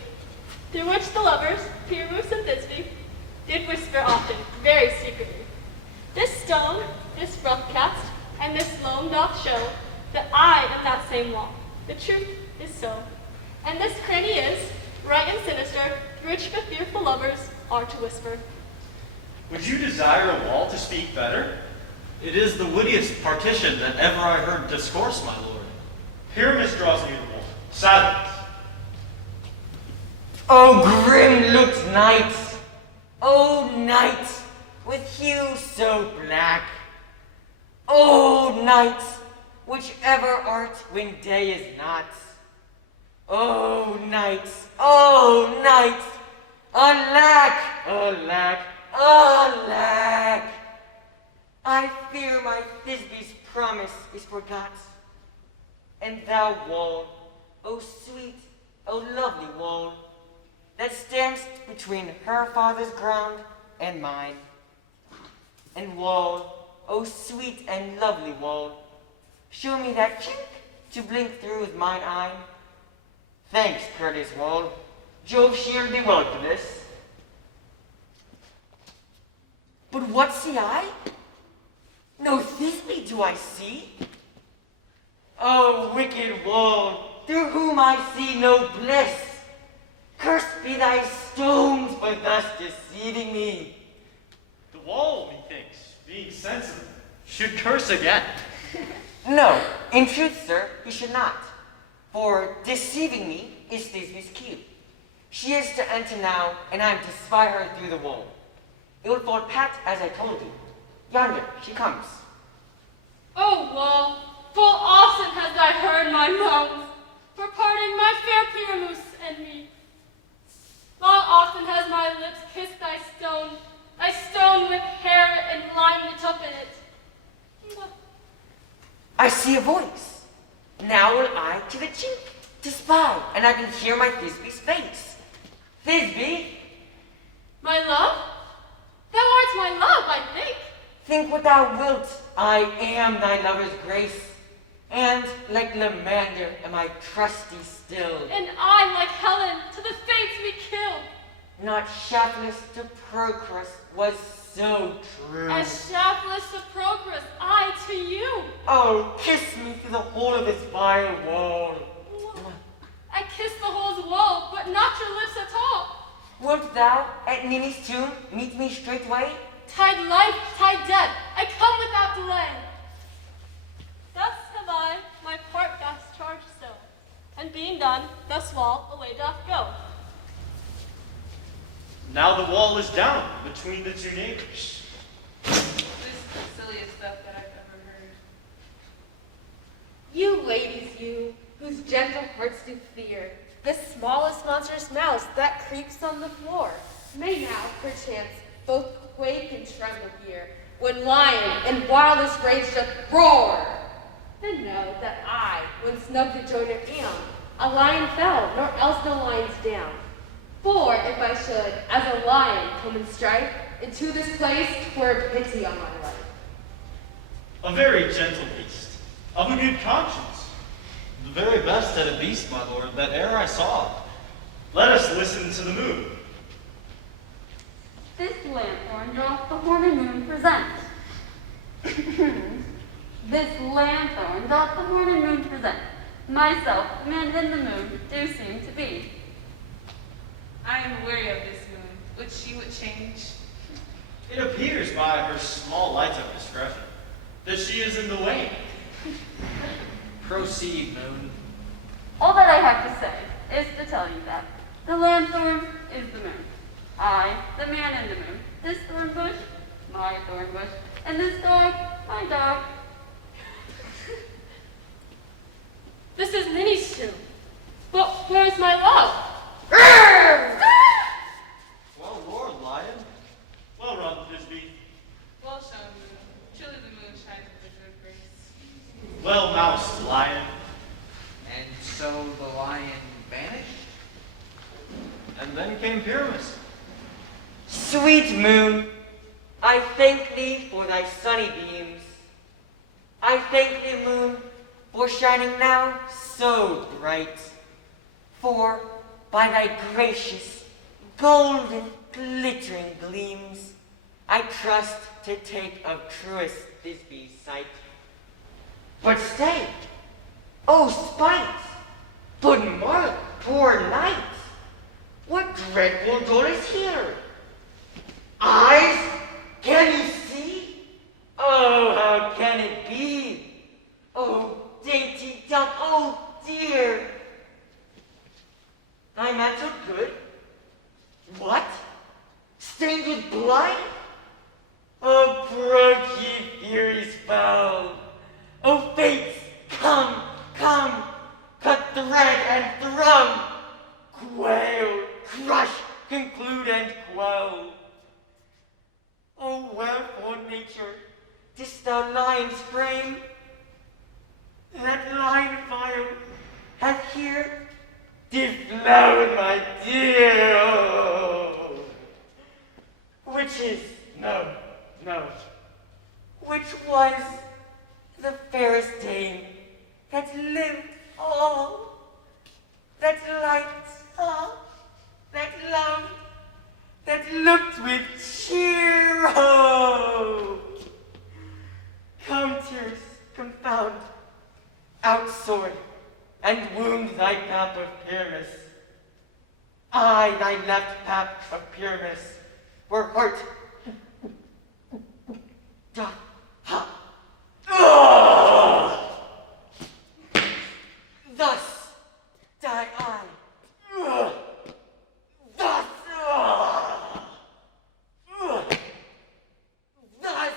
through which the lovers, Pyramus and Thisbe, did whisper often, very secretly. This stone, this rough cast, and this loam doth show that I am that same wall. The truth is so. And this cranny is, right and sinister, through which the fearful lovers are to whisper. Would you desire a wall to speak better? It is the wittiest partition that ever I heard discourse, my lord. Pyramus draws near the wall. Silence. O grim-looked night! O night, with hue so black! O night, whichever art when day is not! O night, alack, alack, alack! I fear my Thisbe's promise is forgot. And thou wall, O sweet, O lovely wall, that standst between her father's ground and mine. And wall, O sweet and lovely wall, show me that chink to blink through with mine eye. Thanks, courteous wall. Jove shield thee well for this. But what see I? No Thisbe do I see. O wicked wall, through whom I see no bliss. Cursed be thy stones for thus deceiving me. The wall, methinks, being sensitive, should curse again. No, in truth, sir, he should not. For deceiving me is Thisbe's cue. She is to enter now, and I am to spy her through the wall. It will fall pat as I told you. Yonder, she comes. O wall, full often hast thou heard my moans, for parting my fair Pyramus and me. Long often has my lips kissed thy stone with hair and lime knit up in it. I see a voice. Now will I to the chink to spy, and I can hear my Thisbe's face. Thisbe, My love? Thou art my love, I think. think what thou wilt. I am thy lover's grace, and like Lamander am I trusty still. And I, like Helen, to the fates we kill. Not shaftless to Procrus was so true. As shaftless to Procrus, I to you. Oh, kiss me through the hole of this vile wall. I kissed the hole's wall, but not your lips at all. Wilt thou at Nini's tomb meet me straightway? Tide life, tide death, I come without delay. Thus have I my part charged so, and being done, thus wall away doth go. Now the wall is down between the two neighbors. This is the silliest stuff that I've ever heard. You ladies, you, whose gentle hearts do fear the smallest monstrous mouse that creeps on the floor, may now, perchance, both quake and tremble here, when lion in wildest rage doth roar. Then know that I, when snug the joiner am, a lion fell, nor else no lion's down. For if I should, as a lion, come and strike into this place, 'twere pity on my life. A very gentle beast, of a good conscience. The very best at a beast, my lord, that e'er I saw. Let us listen to the moon. This lanthorn doth the horny moon present. This lanthorn doth the horny moon present. Myself, the man in the moon, do seem to be. I am weary of this moon, which she would change. It appears by her small light of discretion that she is in the wane. Proceed, moon. All that I have to say is to tell you that the lanthorn is the moon. I, the man in the moon. This thorn bush, my thorn bush. And this dog, my dog. This is Nini's tomb. But where is my love? Well roared, lion. Well run, Thisbe. Well shown, moon. Truly the moon shines with a good grace. Well moused, lion. And so the lion vanished? And then came Pyramus. Sweet moon, I thank thee for thy sunny beams. I thank thee, moon, for shining now so bright. For by thy gracious, golden, glittering gleams, I trust to take of truest Thisbe's sight. But stay, O spite, but mark, poor night, what dreadful door is here? Eyes, Can you see? Oh, how can it be? Oh, dainty duck, oh dear. Thy mantle good? What? Stained with blood? Oh, broke ye furies foul. Oh, fates, come, come, cut thread and thrum. Quail, crush, conclude and quell. Oh, wherefore, nature, didst thou lion's frame? That lion fire hath here deflowered my dear. Oh. Which is, no, which was the fairest dame that lived all, that liked all, that loved, that looked with cheer. Oh. Come, tears, confound, outsword, and wound thy pap of Pyramus. I, thy left pap of Pyramus, were hurt. Da, ha, thus die I. Thus, thus,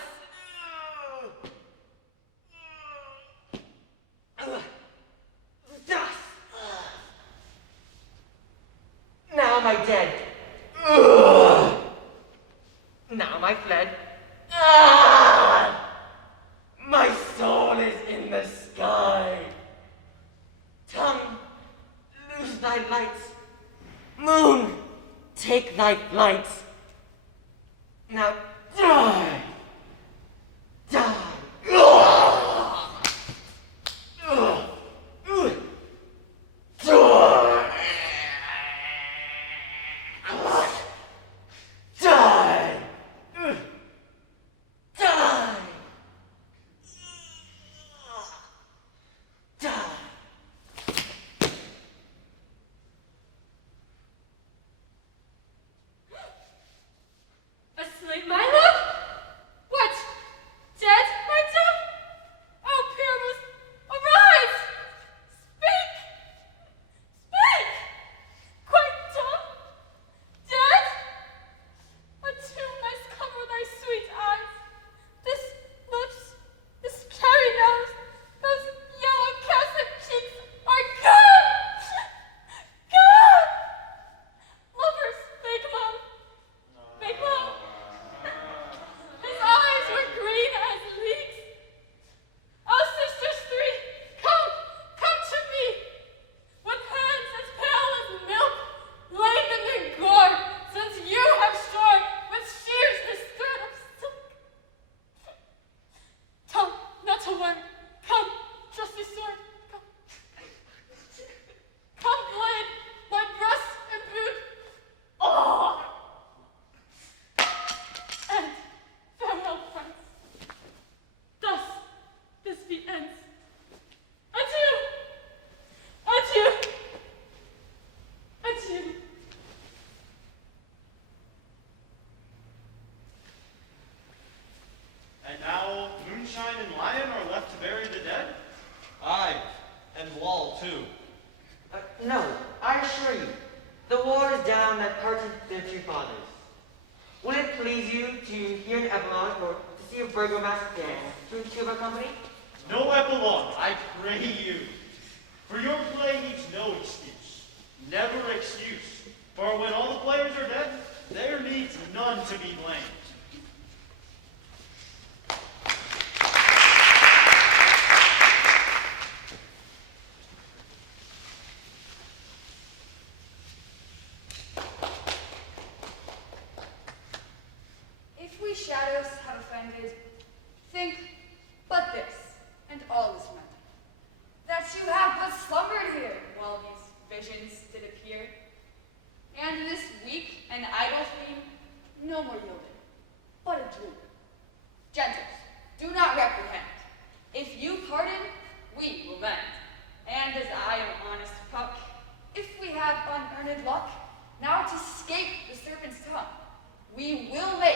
thus. Now am I dead. Now am I fled. My soul is in the sky. Tongue, lose thy lights. Moon, take thy flight. Now die. Die. Asleep, my love? What? Dead, my dove? Oh, Pyramus, arise! Speak! Speak! Quite dumb? Dead? A tomb nice cover thy sweet eyes. This lips, this cherry nose, those yellow cassock cheeks are gone! Gone! Lovers, make love. Make love. His eyes were green as leeks. Oh, sisters three, come to me. With hands as pale as milk, lay them in gore, since you have shorn with shears this thread of silk. Come, not a word. Come, trusty sword. Come. Come, blade, my breast imbued. Oh! And farewell, friends. Thus this be ends. Adieu! Adieu! Adieu! And now Moonshine and Lion are left to bury the dead? Aye, and Wall too. No, I assure you, the wall is down that parted their two fathers. Will it please you to hear an epilogue or to see a burgomaster dance to Cuba Company? No epilogue, I pray you. For your play needs no excuse. Never excuse. For when all the players are dead, there needs none to be blamed. If we shadows have offended, think but this, and all is meant. That you have but slumbered here while these visions did appear. And this weak and idle theme, no more yielded, but a dream. Gentles, do not reprehend. If you pardon, we will mend. And as I am honest puck, if we have unearned luck, now to scape the serpent's tongue, we will make